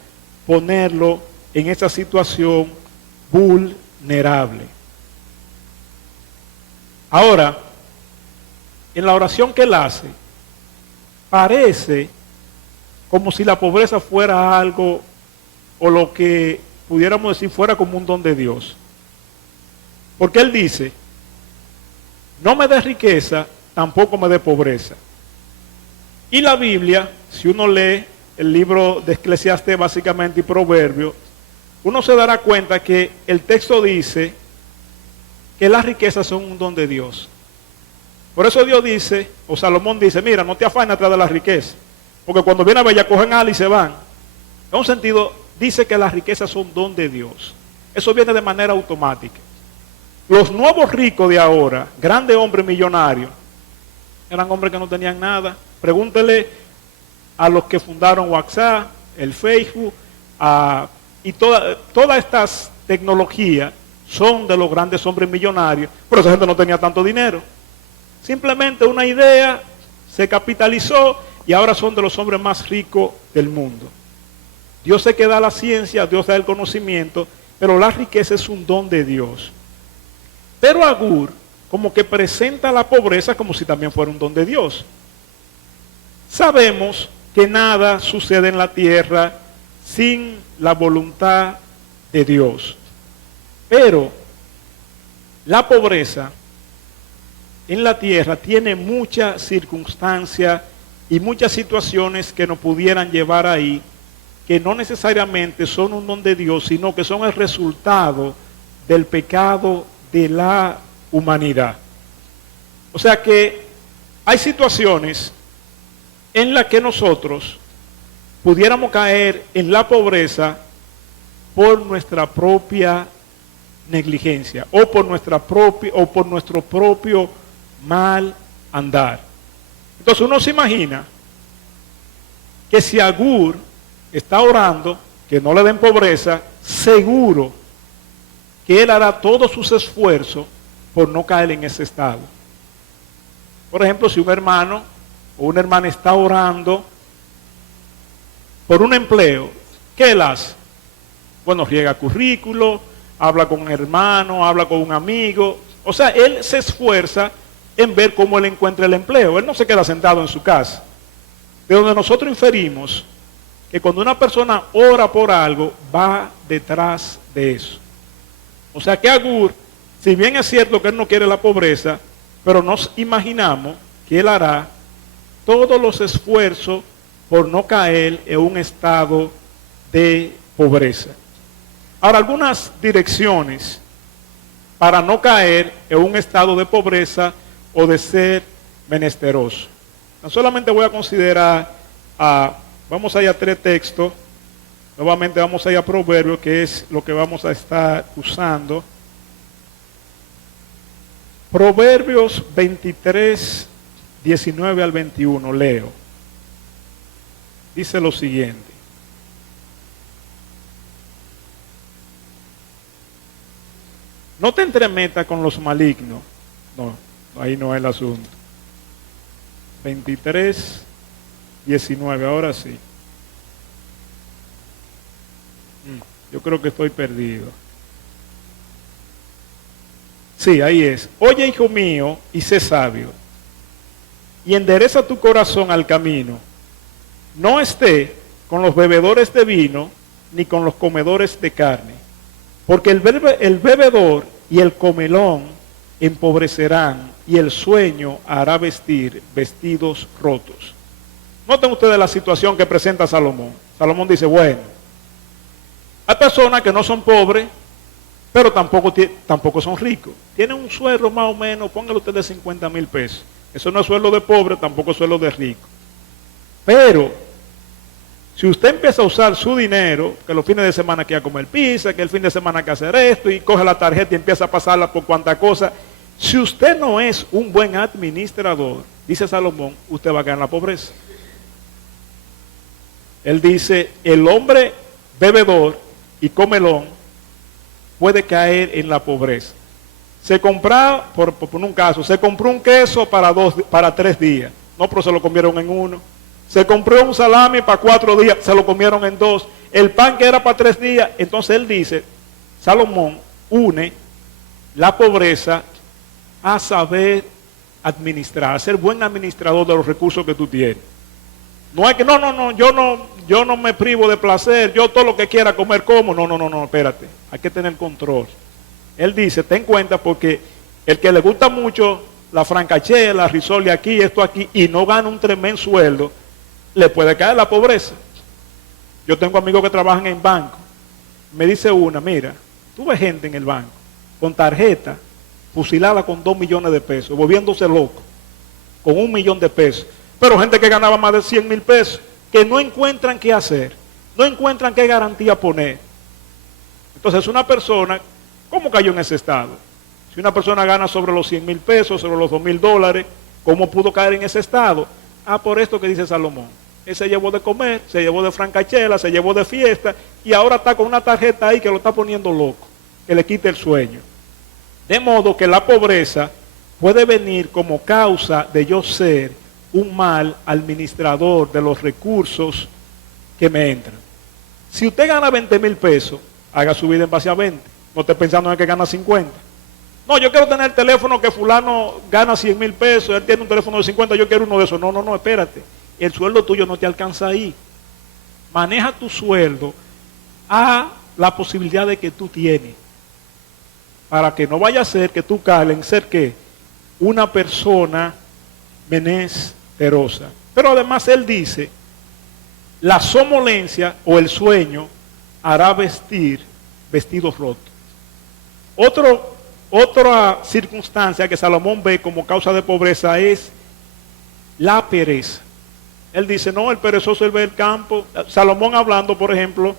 ponerlo en esa situación vulnerable. Ahora, en la oración que él hace, parece como si la pobreza fuera algo, o lo que pudiéramos decir fuera como un don de Dios. Porque él dice, no me dé riqueza, tampoco me dé pobreza. Y la Biblia, si uno lee el libro de Eclesiastés básicamente y Proverbios, uno se dará cuenta que el texto dice que las riquezas son un don de Dios. Por eso Dios dice, o Salomón dice, mira, no te afanes atrás de la riqueza, porque cuando viene a ver ya cogen alas y se van. En un sentido, dice que las riquezas son don de Dios. Eso viene de manera automática. Los nuevos ricos de ahora, grandes hombres millonarios, eran hombres que no tenían nada. Pregúntele a los que fundaron WhatsApp, el Facebook, y todas estas tecnologías son de los grandes hombres millonarios, pero esa gente no tenía tanto dinero. Simplemente una idea se capitalizó y ahora son de los hombres más ricos del mundo. Dios se queda la ciencia, Dios da el conocimiento, pero la riqueza es un don de Dios. Pero Agur como que presenta la pobreza como si también fuera un don de Dios. Sabemos que nada sucede en la tierra sin la voluntad de Dios. Pero la pobreza en la tierra tiene muchas circunstancias y muchas situaciones que nos pudieran llevar ahí, que no necesariamente son un don de Dios, sino que son el resultado del pecado de la humanidad. O sea que hay situaciones en las que nosotros pudiéramos caer en la pobreza por nuestra propia negligencia o por nuestro propio mal andar. Entonces uno se imagina que si Agur está orando que no le den pobreza, seguro que él hará todos sus esfuerzos por no caer en ese estado. Por ejemplo, si un hermano o una hermana está orando por un empleo, ¿qué él hace? Bueno, riega currículo, habla con un hermano, habla con un amigo. O sea, él se esfuerza en ver cómo él encuentra el empleo. Él no se queda sentado en su casa. De donde nosotros inferimos que cuando una persona ora por algo, va detrás de eso. O sea que Agur, si bien es cierto que él no quiere la pobreza, pero nos imaginamos que él hará todos los esfuerzos por no caer en un estado de pobreza. Ahora, algunas direcciones para no caer en un estado de pobreza o de ser menesteroso. No solamente voy a considerar, vamos a ir a 3 textos. Nuevamente vamos a ir a Proverbios, que es lo que vamos a estar usando. Proverbios 23, 19 al 21, leo. Dice lo siguiente. No te entremetas con los malignos. No, ahí no es el asunto. 23, 19, ahora sí. Yo creo que estoy perdido. Sí, ahí es. Oye, hijo mío, y sé sabio, y endereza tu corazón al camino. No esté con los bebedores de vino, ni con los comedores de carne, porque el bebedor y el comelón empobrecerán, y el sueño hará vestir vestidos rotos. Noten ustedes la situación que presenta Salomón. Salomón dice, bueno, hay personas que no son pobres, pero tampoco son ricos. Tienen un sueldo más o menos, póngale usted de 50,000 pesos. Eso no es sueldo de pobre, tampoco es sueldo de rico. Pero, si usted empieza a usar su dinero, que los fines de semana quiere comer pizza, que el fin de semana quiere hacer esto, y coge la tarjeta y empieza a pasarla por cuanta cosa, si usted no es un buen administrador, dice Salomón, usted va a caer en la pobreza. Él dice, el hombre bebedor y comelón puede caer en la pobreza. Se compró, por un caso, se compró un queso para 3 días. No, pero se lo comieron en uno. Se compró un salami para 4 días, se lo comieron en 2. El pan que era para 3 días. Entonces él dice, Salomón une la pobreza a saber administrar, a ser buen administrador de los recursos que tú tienes. No es que yo no me privo de placer, yo todo lo que quiera comer como. No, espérate, hay que tener control. Él dice, ten cuenta porque el que le gusta mucho la francachela, la risole aquí, esto aquí, y no gana un tremendo sueldo, le puede caer la pobreza. Yo tengo amigos que trabajan en banco. Me dice una, mira, tú ves gente en el banco con tarjeta fusilada con 2 millones de pesos, volviéndose loco, con 1 millón de pesos. Pero gente que ganaba más de 100,000 pesos, que no encuentran qué hacer, no encuentran qué garantía poner. Entonces una persona, ¿cómo cayó en ese estado? Si una persona gana sobre los 100,000 pesos, sobre los 2,000 dólares, ¿cómo pudo caer en ese estado? Por esto que dice Salomón. Él se llevó de comer, se llevó de francachela, se llevó de fiesta, y ahora está con una tarjeta ahí que lo está poniendo loco, que le quita el sueño. De modo que la pobreza puede venir como causa de yo ser un mal administrador de los recursos que me entran. Si usted gana 20,000 pesos, haga su vida en base a 20. No esté pensando en que gana 50. No, yo quiero tener el teléfono que fulano gana 100,000 pesos, él tiene un teléfono de 50, yo quiero uno de esos. No, espérate. El sueldo tuyo no te alcanza ahí. Maneja tu sueldo a la posibilidad de que tú tienes. Para que no vaya a ser que tú caigas en ser que una persona menesterosa. Pero además él dice, la somolencia o el sueño hará vestir vestidos rotos. Otra circunstancia que Salomón ve como causa de pobreza es la pereza. Él dice, no, el perezoso él ve el campo. Salomón hablando, por ejemplo,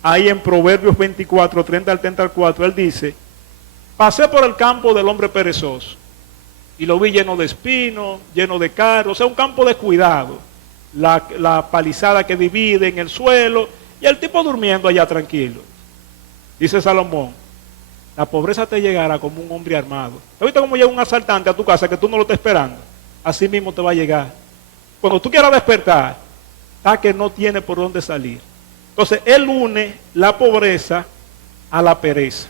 ahí en Proverbios 24, 30 al 34, él dice, pasé por el campo del hombre perezoso y lo vi lleno de espinos, lleno de carros, o sea, un campo descuidado. La palizada que divide en el suelo y el tipo durmiendo allá tranquilo. Dice Salomón, la pobreza te llegará como un hombre armado. ¿Has visto cómo llega un asaltante a tu casa que tú no lo estás esperando? Así mismo te va a llegar. Cuando tú quieras despertar, está que no tiene por dónde salir. Entonces, él une la pobreza a la pereza.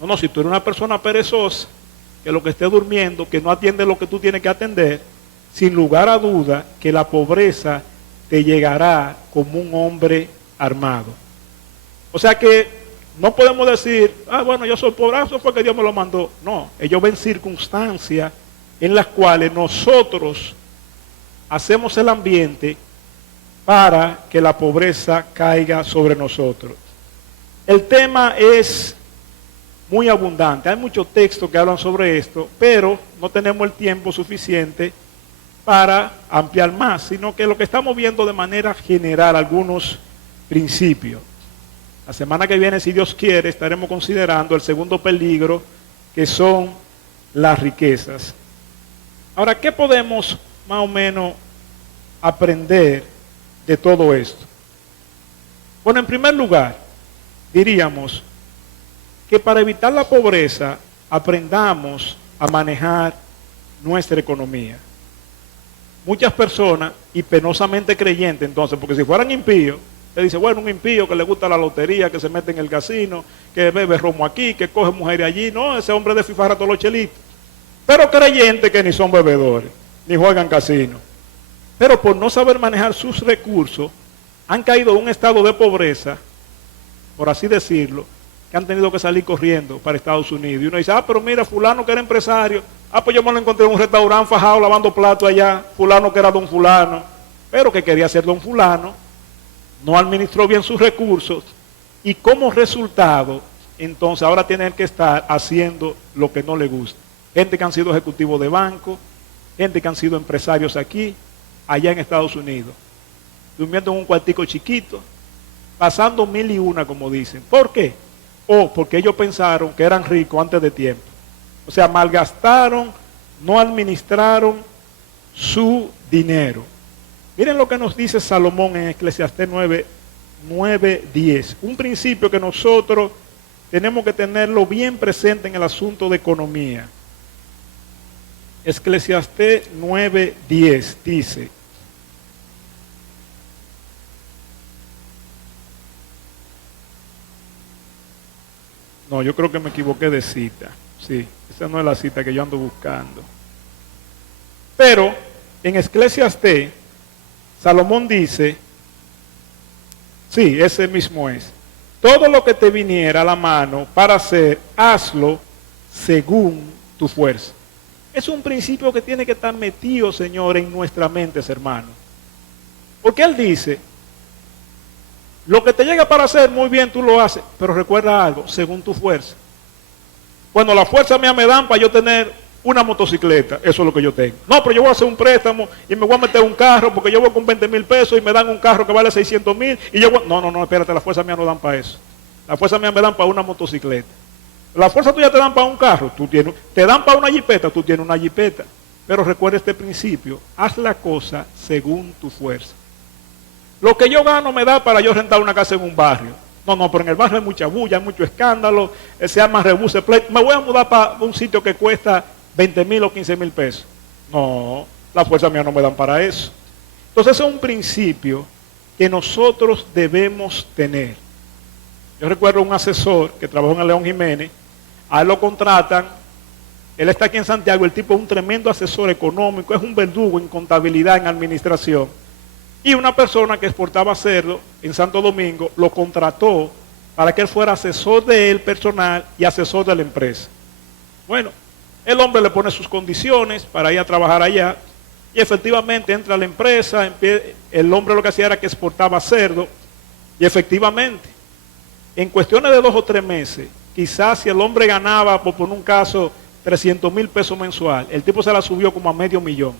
No, si tú eres una persona perezosa, que lo que esté durmiendo, que no atiende lo que tú tienes que atender, sin lugar a duda que la pobreza te llegará como un hombre armado. O sea que no podemos decir, bueno, yo soy pobre, eso fue que Dios me lo mandó. No, ellos ven circunstancias en las cuales nosotros hacemos el ambiente para que la pobreza caiga sobre nosotros. El tema es muy abundante, hay muchos textos que hablan sobre esto, pero no tenemos el tiempo suficiente para ampliar más, sino que lo que estamos viendo de manera general, algunos principios. La semana que viene, si Dios quiere, estaremos considerando el segundo peligro, que son las riquezas. Ahora, ¿qué podemos más o menos aprender de todo esto? Bueno, en primer lugar, diríamos que para evitar la pobreza, aprendamos a manejar nuestra economía. Muchas personas, y penosamente creyentes entonces, porque si fueran impíos, te dice, bueno, un impío que le gusta la lotería, que se mete en el casino, que bebe romo aquí, que coge mujeres allí, no, ese hombre desfifarra todos los chelitos. Pero creyentes que ni son bebedores, ni juegan casino. Pero por no saber manejar sus recursos, han caído en un estado de pobreza, por así decirlo, que han tenido que salir corriendo para Estados Unidos. Y uno dice, pero mira, fulano que era empresario, pues yo me lo encontré en un restaurante fajado lavando platos allá, fulano que era don fulano, pero que quería ser don fulano, no administró bien sus recursos, y como resultado, entonces ahora tiene que estar haciendo lo que no le gusta. Gente que han sido ejecutivos de banco, gente que han sido empresarios aquí, allá en Estados Unidos, durmiendo en un cuartico chiquito, pasando 1001, como dicen. ¿Por qué? Porque ellos pensaron que eran ricos antes de tiempo. O sea, malgastaron, no administraron su dinero. Miren lo que nos dice Salomón en Eclesiastés 9:10. Un principio que nosotros tenemos que tenerlo bien presente en el asunto de economía. Eclesiastés 9:10 dice: no, yo creo que me equivoqué de cita. Sí, esa no es la cita que yo ando buscando. Pero en Eclesiastés, Salomón dice, sí, ese mismo es: todo lo que te viniera a la mano para hacer, hazlo según tu fuerza. Es un principio que tiene que estar metido, Señor, en nuestras mentes, hermano. Porque Él dice, lo que te llega para hacer, muy bien, tú lo haces, pero recuerda algo, según tu fuerza. Bueno, la fuerza mía me dan para yo tener una motocicleta, eso es lo que yo tengo. No, pero yo voy a hacer un préstamo y me voy a meter un carro porque yo voy con 20,000 pesos y me dan un carro que vale 600,000 y yo voy... No, espérate, la fuerza mía no dan para eso. La fuerza mía me dan para una motocicleta. La fuerza tuya te dan para un carro, te dan para una jipeta, tú tienes una jipeta. Pero recuerda este principio, haz la cosa según tu fuerza. Lo que yo gano me da para yo rentar una casa en un barrio. No, pero en el barrio hay mucha bulla, hay mucho escándalo, se llama rebuse play. Me voy a mudar para un sitio que cuesta 20,000 o 15,000 pesos. No, la fuerza mía no me dan para eso. Entonces ese es un principio que nosotros debemos tener. Yo recuerdo un asesor que trabajó en el León Jiménez, a él lo contratan, él está aquí en Santiago, el tipo es un tremendo asesor económico, es un verdugo en contabilidad, en administración. Y una persona que exportaba cerdo en Santo Domingo lo contrató para que él fuera asesor de él personal y asesor de la empresa. Bueno, el hombre le pone sus condiciones para ir a trabajar allá y efectivamente entra a la empresa, el hombre lo que hacía era que exportaba cerdo y efectivamente, en cuestiones de 2 o 3 meses, quizás si el hombre ganaba, por poner un caso, 300,000 pesos mensual, el tipo se la subió como a $500,000.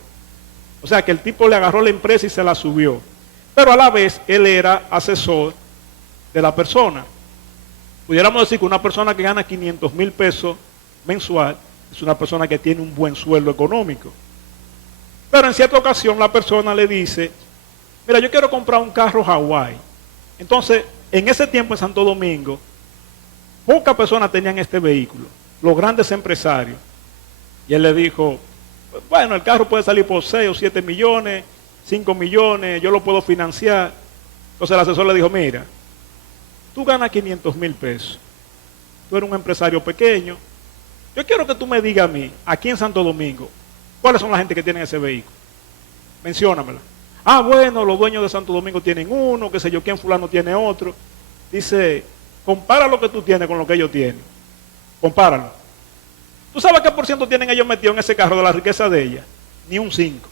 O sea que el tipo le agarró la empresa y se la subió. Pero a la vez, él era asesor de la persona. Pudiéramos decir que una persona que gana 500,000 pesos mensual es una persona que tiene un buen sueldo económico. Pero en cierta ocasión la persona le dice, mira, yo quiero comprar un carro Hawái. Entonces, en ese tiempo en Santo Domingo, pocas personas tenían este vehículo, los grandes empresarios. Y él le dijo, bueno, el carro puede salir por 6 o 7 millones, 5 millones, yo lo puedo financiar. Entonces el asesor le dijo, mira, tú ganas 500,000 pesos, tú eres un empresario pequeño, yo quiero que tú me digas a mí, aquí en Santo Domingo, ¿cuáles son la gente que tienen ese vehículo? Menciónamela. Ah, bueno, los dueños de Santo Domingo tienen uno, qué sé yo, quién fulano tiene otro. Dice, compara lo que tú tienes con lo que ellos tienen. Compáralo. ¿Tú sabes qué por ciento tienen ellos metidos en ese carro de la riqueza de ella? Ni un 5.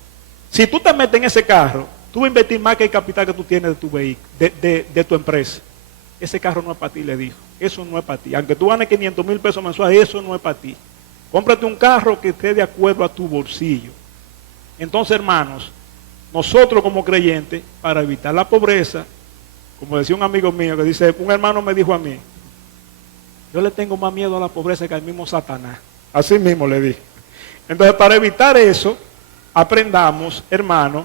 Si tú te metes en ese carro, tú vas a invertir más que el capital que tú tienes de tu vehículo, de tu empresa. Ese carro no es para ti, le dijo. Eso no es para ti. Aunque tú ganes 500,000 pesos mensuales, eso no es para ti. Cómprate un carro que esté de acuerdo a tu bolsillo. Entonces, hermanos, nosotros como creyentes, para evitar la pobreza, como decía un amigo mío que dice, un hermano me dijo a mí, yo le tengo más miedo a la pobreza que al mismo Satanás. Así mismo le dije. Entonces, para evitar eso, aprendamos, hermano,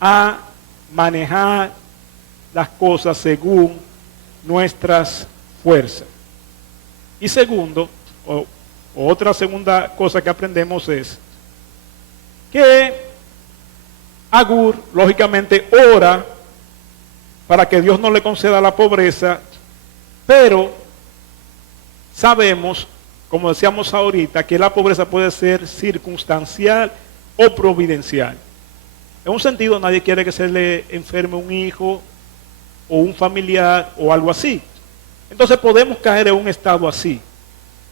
a manejar las cosas según nuestras fuerzas. Y segundo, otra segunda cosa que aprendemos es que Agur, lógicamente, ora para que Dios no le conceda la pobreza, pero sabemos, como decíamos ahorita, que la pobreza puede ser circunstancial o providencial. En un sentido, nadie quiere que se le enferme un hijo o un familiar o algo así. Entonces podemos caer en un estado así.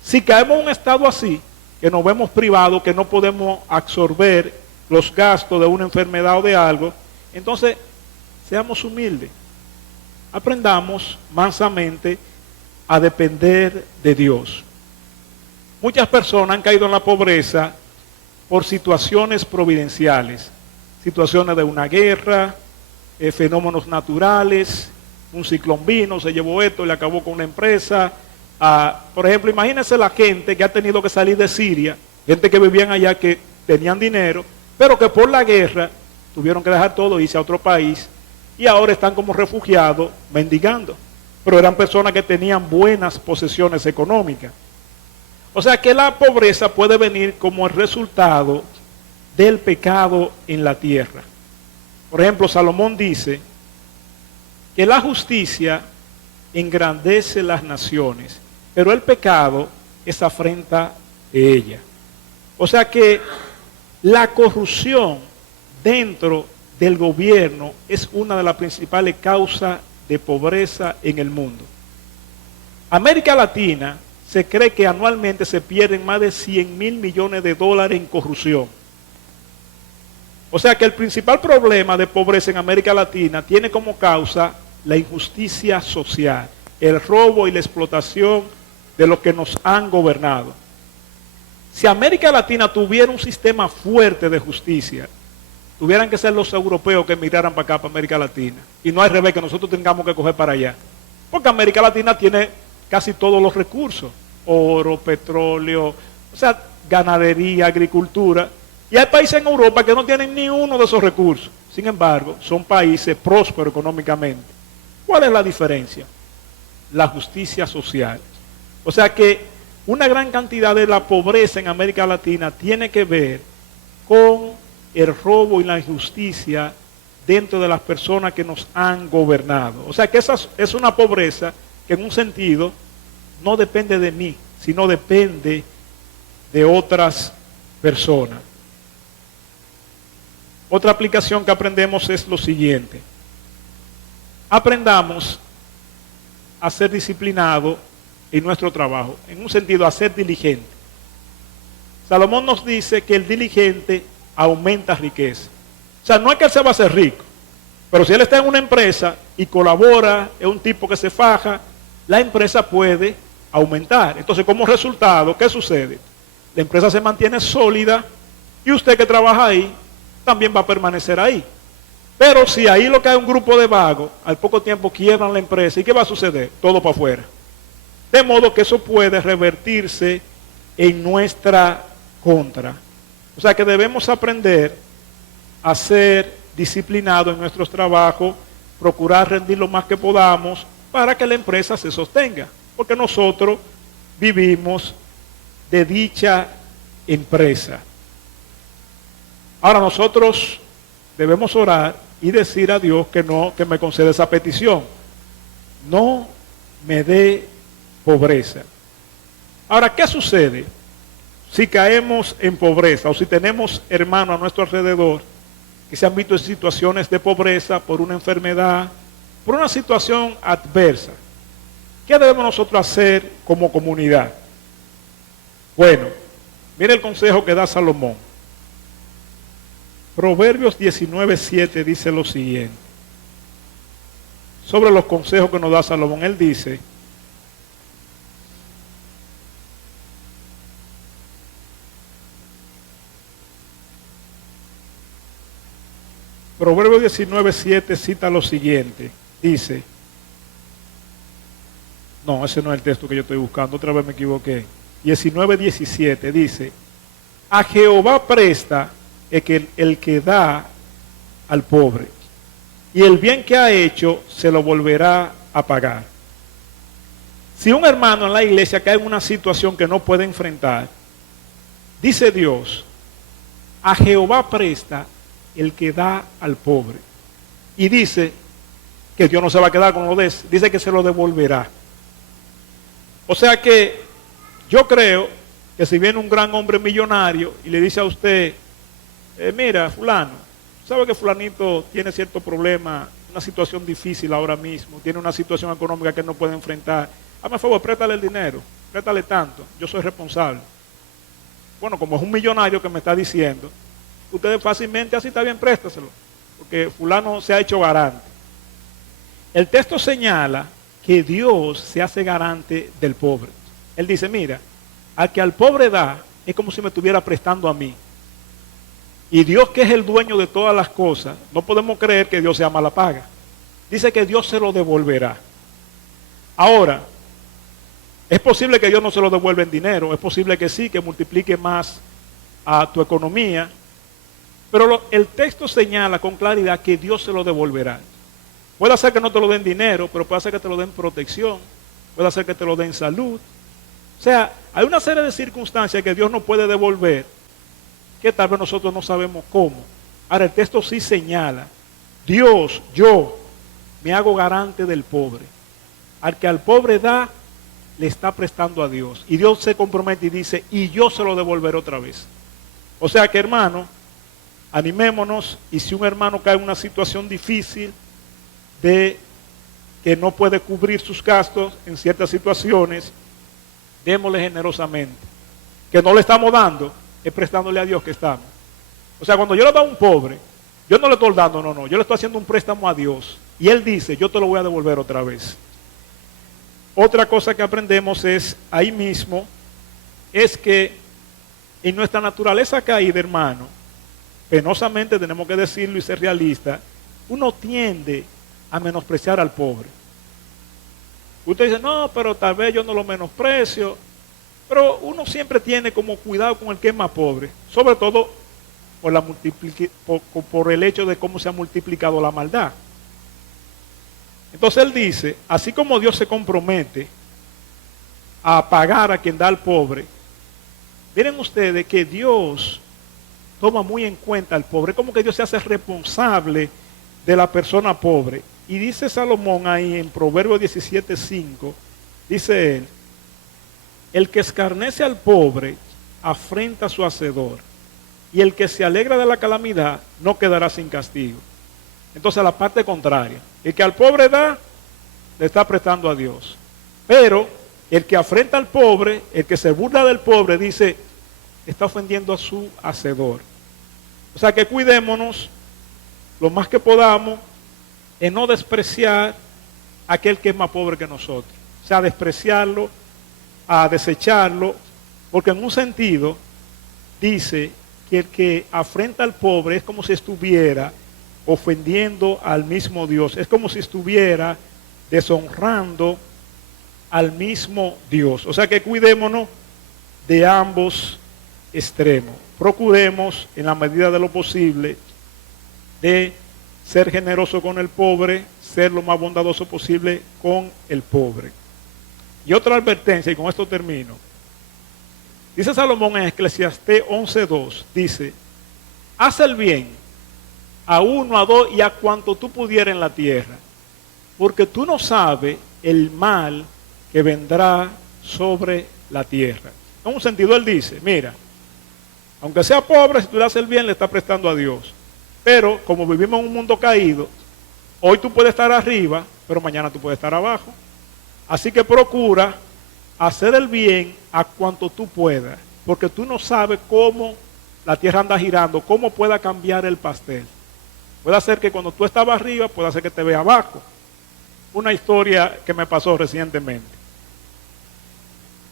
Si caemos en un estado así, que nos vemos privados, que no podemos absorber los gastos de una enfermedad o de algo, entonces seamos humildes. Aprendamos mansamente a depender de Dios. Muchas personas han caído en la pobreza por situaciones providenciales, situaciones de una guerra, fenómenos naturales, un ciclón vino, se llevó esto y le acabó con una empresa. Por ejemplo, imagínense la gente que ha tenido que salir de Siria, gente que vivían allá que tenían dinero, pero que por la guerra tuvieron que dejar todo e irse a otro país y ahora están como refugiados mendigando. Pero eran personas que tenían buenas posesiones económicas. O sea que la pobreza puede venir como el resultado del pecado en la tierra. Por ejemplo, Salomón dice que la justicia engrandece las naciones, pero el pecado es afrenta de ella. O sea que la corrupción dentro del gobierno es una de las principales causas de pobreza en el mundo. América Latina se cree que anualmente se pierden más de 100.000 millones de dólares en corrupción. O sea que el principal problema de pobreza en América Latina tiene como causa la injusticia social, el robo y la explotación de los que nos han gobernado. Si América Latina tuviera un sistema fuerte de justicia, tuvieran que ser los europeos que emigraran para acá, para América Latina. Y no al revés, que nosotros tengamos que coger para allá. Porque América Latina tiene casi todos los recursos. Oro, petróleo, o sea, ganadería, agricultura. Y hay países en Europa que no tienen ni uno de esos recursos. Sin embargo, son países prósperos económicamente. ¿Cuál es la diferencia? La justicia social. O sea que una gran cantidad de la pobreza en América Latina tiene que ver con el robo y la injusticia dentro de las personas que nos han gobernado. O sea que esa es una pobreza que en un sentido no depende de mí, sino depende de otras personas. Otra aplicación que aprendemos es lo siguiente. Aprendamos a ser disciplinados en nuestro trabajo, en un sentido a ser diligente. Salomón nos dice que el diligente aumenta riqueza. O sea, no es que él se va a hacer rico, pero si él está en una empresa y colabora, es un tipo que se faja, la empresa puede aumentar. Entonces, como resultado, ¿qué sucede? La empresa se mantiene sólida y usted que trabaja ahí también va a permanecer ahí. Pero si ahí lo que hay un grupo de vagos, al poco tiempo quiebran la empresa, ¿y qué va a suceder? Todo para afuera. De modo que eso puede revertirse en nuestra contra. O sea que debemos aprender a ser disciplinados en nuestros trabajos, procurar rendir lo más que podamos para que la empresa se sostenga. Porque nosotros vivimos de dicha empresa. Ahora nosotros debemos orar y decir a Dios que me conceda esa petición. No me dé pobreza. Ahora, ¿qué sucede si caemos en pobreza o si tenemos hermanos a nuestro alrededor que se han visto en situaciones de pobreza por una enfermedad, por una situación adversa? ¿Qué debemos nosotros hacer como comunidad? Bueno, mire el consejo que da Salomón. Proverbios 19:7 dice lo siguiente. Sobre los consejos que nos da Salomón, él dice: Proverbios 19:7 cita lo siguiente. Dice, no, ese no es el texto que yo estoy buscando, otra vez me equivoqué. 19:17 dice: a Jehová presta el que da al pobre, y el bien que ha hecho se lo volverá a pagar. Si un hermano en la iglesia cae en una situación que no puede enfrentar, dice Dios, a Jehová presta el que da al pobre. Y dice que Dios no se va a quedar con lo de eso, dice que se lo devolverá. O sea que yo creo que si viene un gran hombre millonario y le dice a usted, mira, fulano, sabe que fulanito tiene cierto problema, una situación difícil ahora mismo, tiene una situación económica que no puede enfrentar, hazme favor, préstale el dinero, préstale tanto, yo soy responsable. Bueno, como es un millonario que me está diciendo, ustedes fácilmente, así está bien, préstaselo, porque fulano se ha hecho garante. El texto señala que Dios se hace garante del pobre. Él dice, mira, al que al pobre da, es como si me estuviera prestando a mí. Y Dios, que es el dueño de todas las cosas, no podemos creer que Dios sea mala paga. Dice que Dios se lo devolverá. Ahora, es posible que Dios no se lo devuelva en dinero, es posible que sí, que multiplique más a tu economía, pero el texto señala con claridad que Dios se lo devolverá. Puede ser que no te lo den dinero, pero puede ser que te lo den protección, puede ser que te lo den salud. O sea, hay una serie de circunstancias que Dios no puede devolver, que tal vez nosotros no sabemos cómo. Ahora el texto sí señala, Dios, yo me hago garante del pobre. Al que al pobre da, le está prestando a Dios. Y Dios se compromete y dice, y yo se lo devolveré otra vez. O sea que, hermano, animémonos, y si un hermano cae en una situación difícil de que no puede cubrir sus gastos en ciertas situaciones, démosle generosamente. Que no le estamos dando, es prestándole a Dios que estamos. O sea, cuando yo le doy a un pobre, yo no le estoy dando, no, yo le estoy haciendo un préstamo a Dios. Y Él dice, yo te lo voy a devolver otra vez. Otra cosa que aprendemos es, ahí mismo, es que en nuestra naturaleza caída, hermano, penosamente tenemos que decirlo y ser realistas, uno tiende a menospreciar al pobre. Usted dice, no, pero tal vez yo no lo menosprecio, pero uno siempre tiene como cuidado con el que es más pobre, sobre todo por el hecho de cómo se ha multiplicado la maldad. Entonces él dice, así como Dios se compromete a pagar a quien da al pobre, miren ustedes que Dios toma muy en cuenta al pobre, como que Dios se hace responsable de la persona pobre. Y dice Salomón ahí en Proverbios 17:5, dice él, el que escarnece al pobre afrenta a su hacedor, y el que se alegra de la calamidad no quedará sin castigo. Entonces la parte contraria, el que al pobre da, le está prestando a Dios. Pero el que afrenta al pobre, el que se burla del pobre, dice, está ofendiendo a su hacedor. O sea que cuidémonos lo más que podamos en no despreciar a aquel que es más pobre que nosotros. O sea, despreciarlo, a desecharlo, porque en un sentido dice que el que afrenta al pobre es como si estuviera ofendiendo al mismo Dios, es como si estuviera deshonrando al mismo Dios. O sea que cuidémonos de ambos extremos. Procuremos en la medida de lo posible de ser generoso con el pobre, ser lo más bondadoso posible con el pobre. Y otra advertencia, y con esto termino. Dice Salomón en Eclesiastés 11:2, dice, haz el bien a uno, a dos y a cuanto tú pudieras en la tierra, porque tú no sabes el mal que vendrá sobre la tierra. En un sentido él dice, mira, aunque sea pobre, si tú le haces el bien, le está prestando a Dios. Pero como vivimos en un mundo caído, hoy tú puedes estar arriba, pero mañana tú puedes estar abajo. Así que procura hacer el bien a cuanto tú puedas, porque tú no sabes cómo la tierra anda girando, cómo pueda cambiar el pastel. Puede ser que cuando tú estabas arriba, puede ser que te vea abajo. Una historia que me pasó recientemente.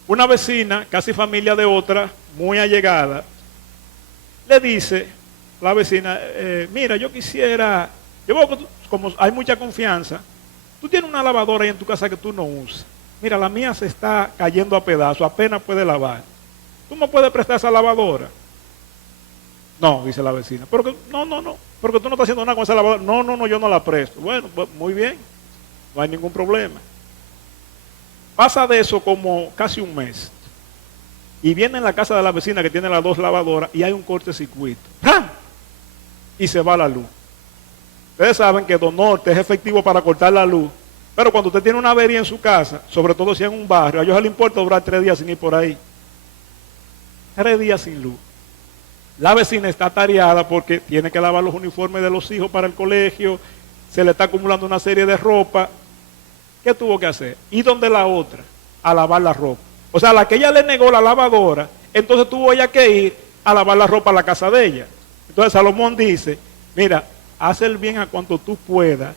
Una vecina, casi familia de otra, muy allegada, le dice a la vecina, mira, yo quisiera, yo veo que como hay mucha confianza, tú tienes una lavadora ahí en tu casa que tú no usas. Mira, la mía se está cayendo a pedazos, apenas puede lavar. ¿Tú me puedes prestar esa lavadora? No, dice la vecina. Porque, no, porque tú no estás haciendo nada con esa lavadora. No, yo no la presto. Bueno, pues muy bien, no hay ningún problema. Pasa de eso como casi un mes. Y viene en la casa de la vecina que tiene las dos lavadoras y hay un cortocircuito. ¡Pam! Y se va la luz. Ustedes saben que Don Norte es efectivo para cortar la luz. Pero cuando usted tiene una avería en su casa, sobre todo si es en un barrio, a ellos les importa durar 3 días sin ir por ahí. 3 días sin luz. La vecina está atareada porque tiene que lavar los uniformes de los hijos para el colegio, se le está acumulando una serie de ropa. ¿Qué tuvo que hacer? ¿Y dónde la otra? A lavar la ropa. O sea, la que ella le negó la lavadora, entonces tuvo ella que ir a lavar la ropa a la casa de ella. Entonces Salomón dice, mira, haz el bien a cuanto tú puedas,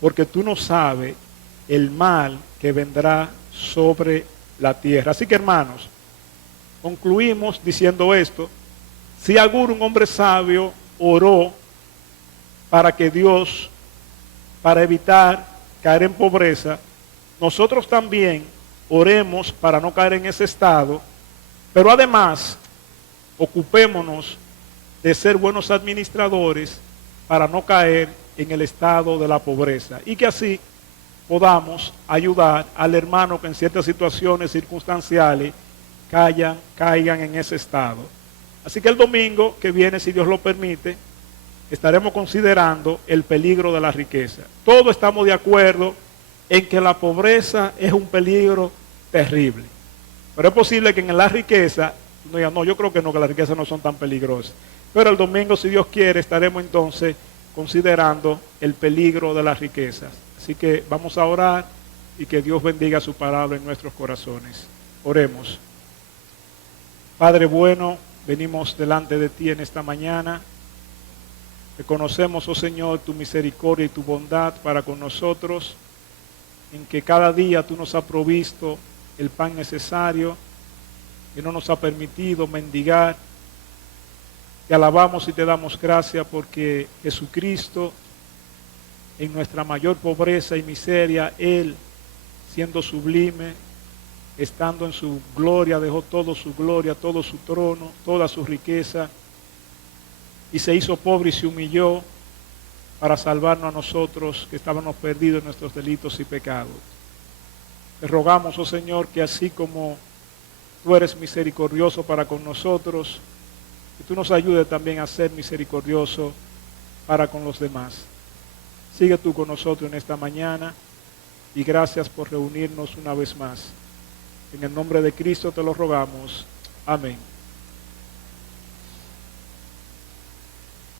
porque tú no sabes el mal que vendrá sobre la tierra. Así que, hermanos, concluimos diciendo esto. Si Agur, un hombre sabio, oró para que Dios, para evitar caer en pobreza, nosotros también oremos para no caer en ese estado, pero además ocupémonos de ser buenos administradores para no caer en el estado de la pobreza y que así podamos ayudar al hermano que en ciertas situaciones circunstanciales caigan en ese estado. Así que el domingo que viene, si Dios lo permite, estaremos considerando el peligro de la riqueza. Todos estamos de acuerdo en que la pobreza es un peligro terrible. Pero es posible que en la riqueza, no digan, no, yo creo que no, que las riquezas no son tan peligrosas. Pero el domingo, si Dios quiere, estaremos entonces considerando el peligro de las riquezas. Así que vamos a orar y que Dios bendiga su palabra en nuestros corazones. Oremos. Padre bueno, venimos delante de ti en esta mañana. Reconocemos, oh Señor, tu misericordia y tu bondad para con nosotros, en que cada día tú nos has provisto el pan necesario, que no nos ha permitido mendigar. Te alabamos y te damos gracias porque Jesucristo, en nuestra mayor pobreza y miseria, Él, siendo sublime, estando en su gloria, dejó toda su gloria, todo su trono, toda su riqueza, y se hizo pobre y se humilló para salvarnos a nosotros que estábamos perdidos en nuestros delitos y pecados. Te rogamos, oh Señor, que así como tú eres misericordioso para con nosotros, que tú nos ayudes también a ser misericordioso para con los demás. Sigue tú con nosotros en esta mañana y gracias por reunirnos una vez más. En el nombre de Cristo te lo rogamos. Amén.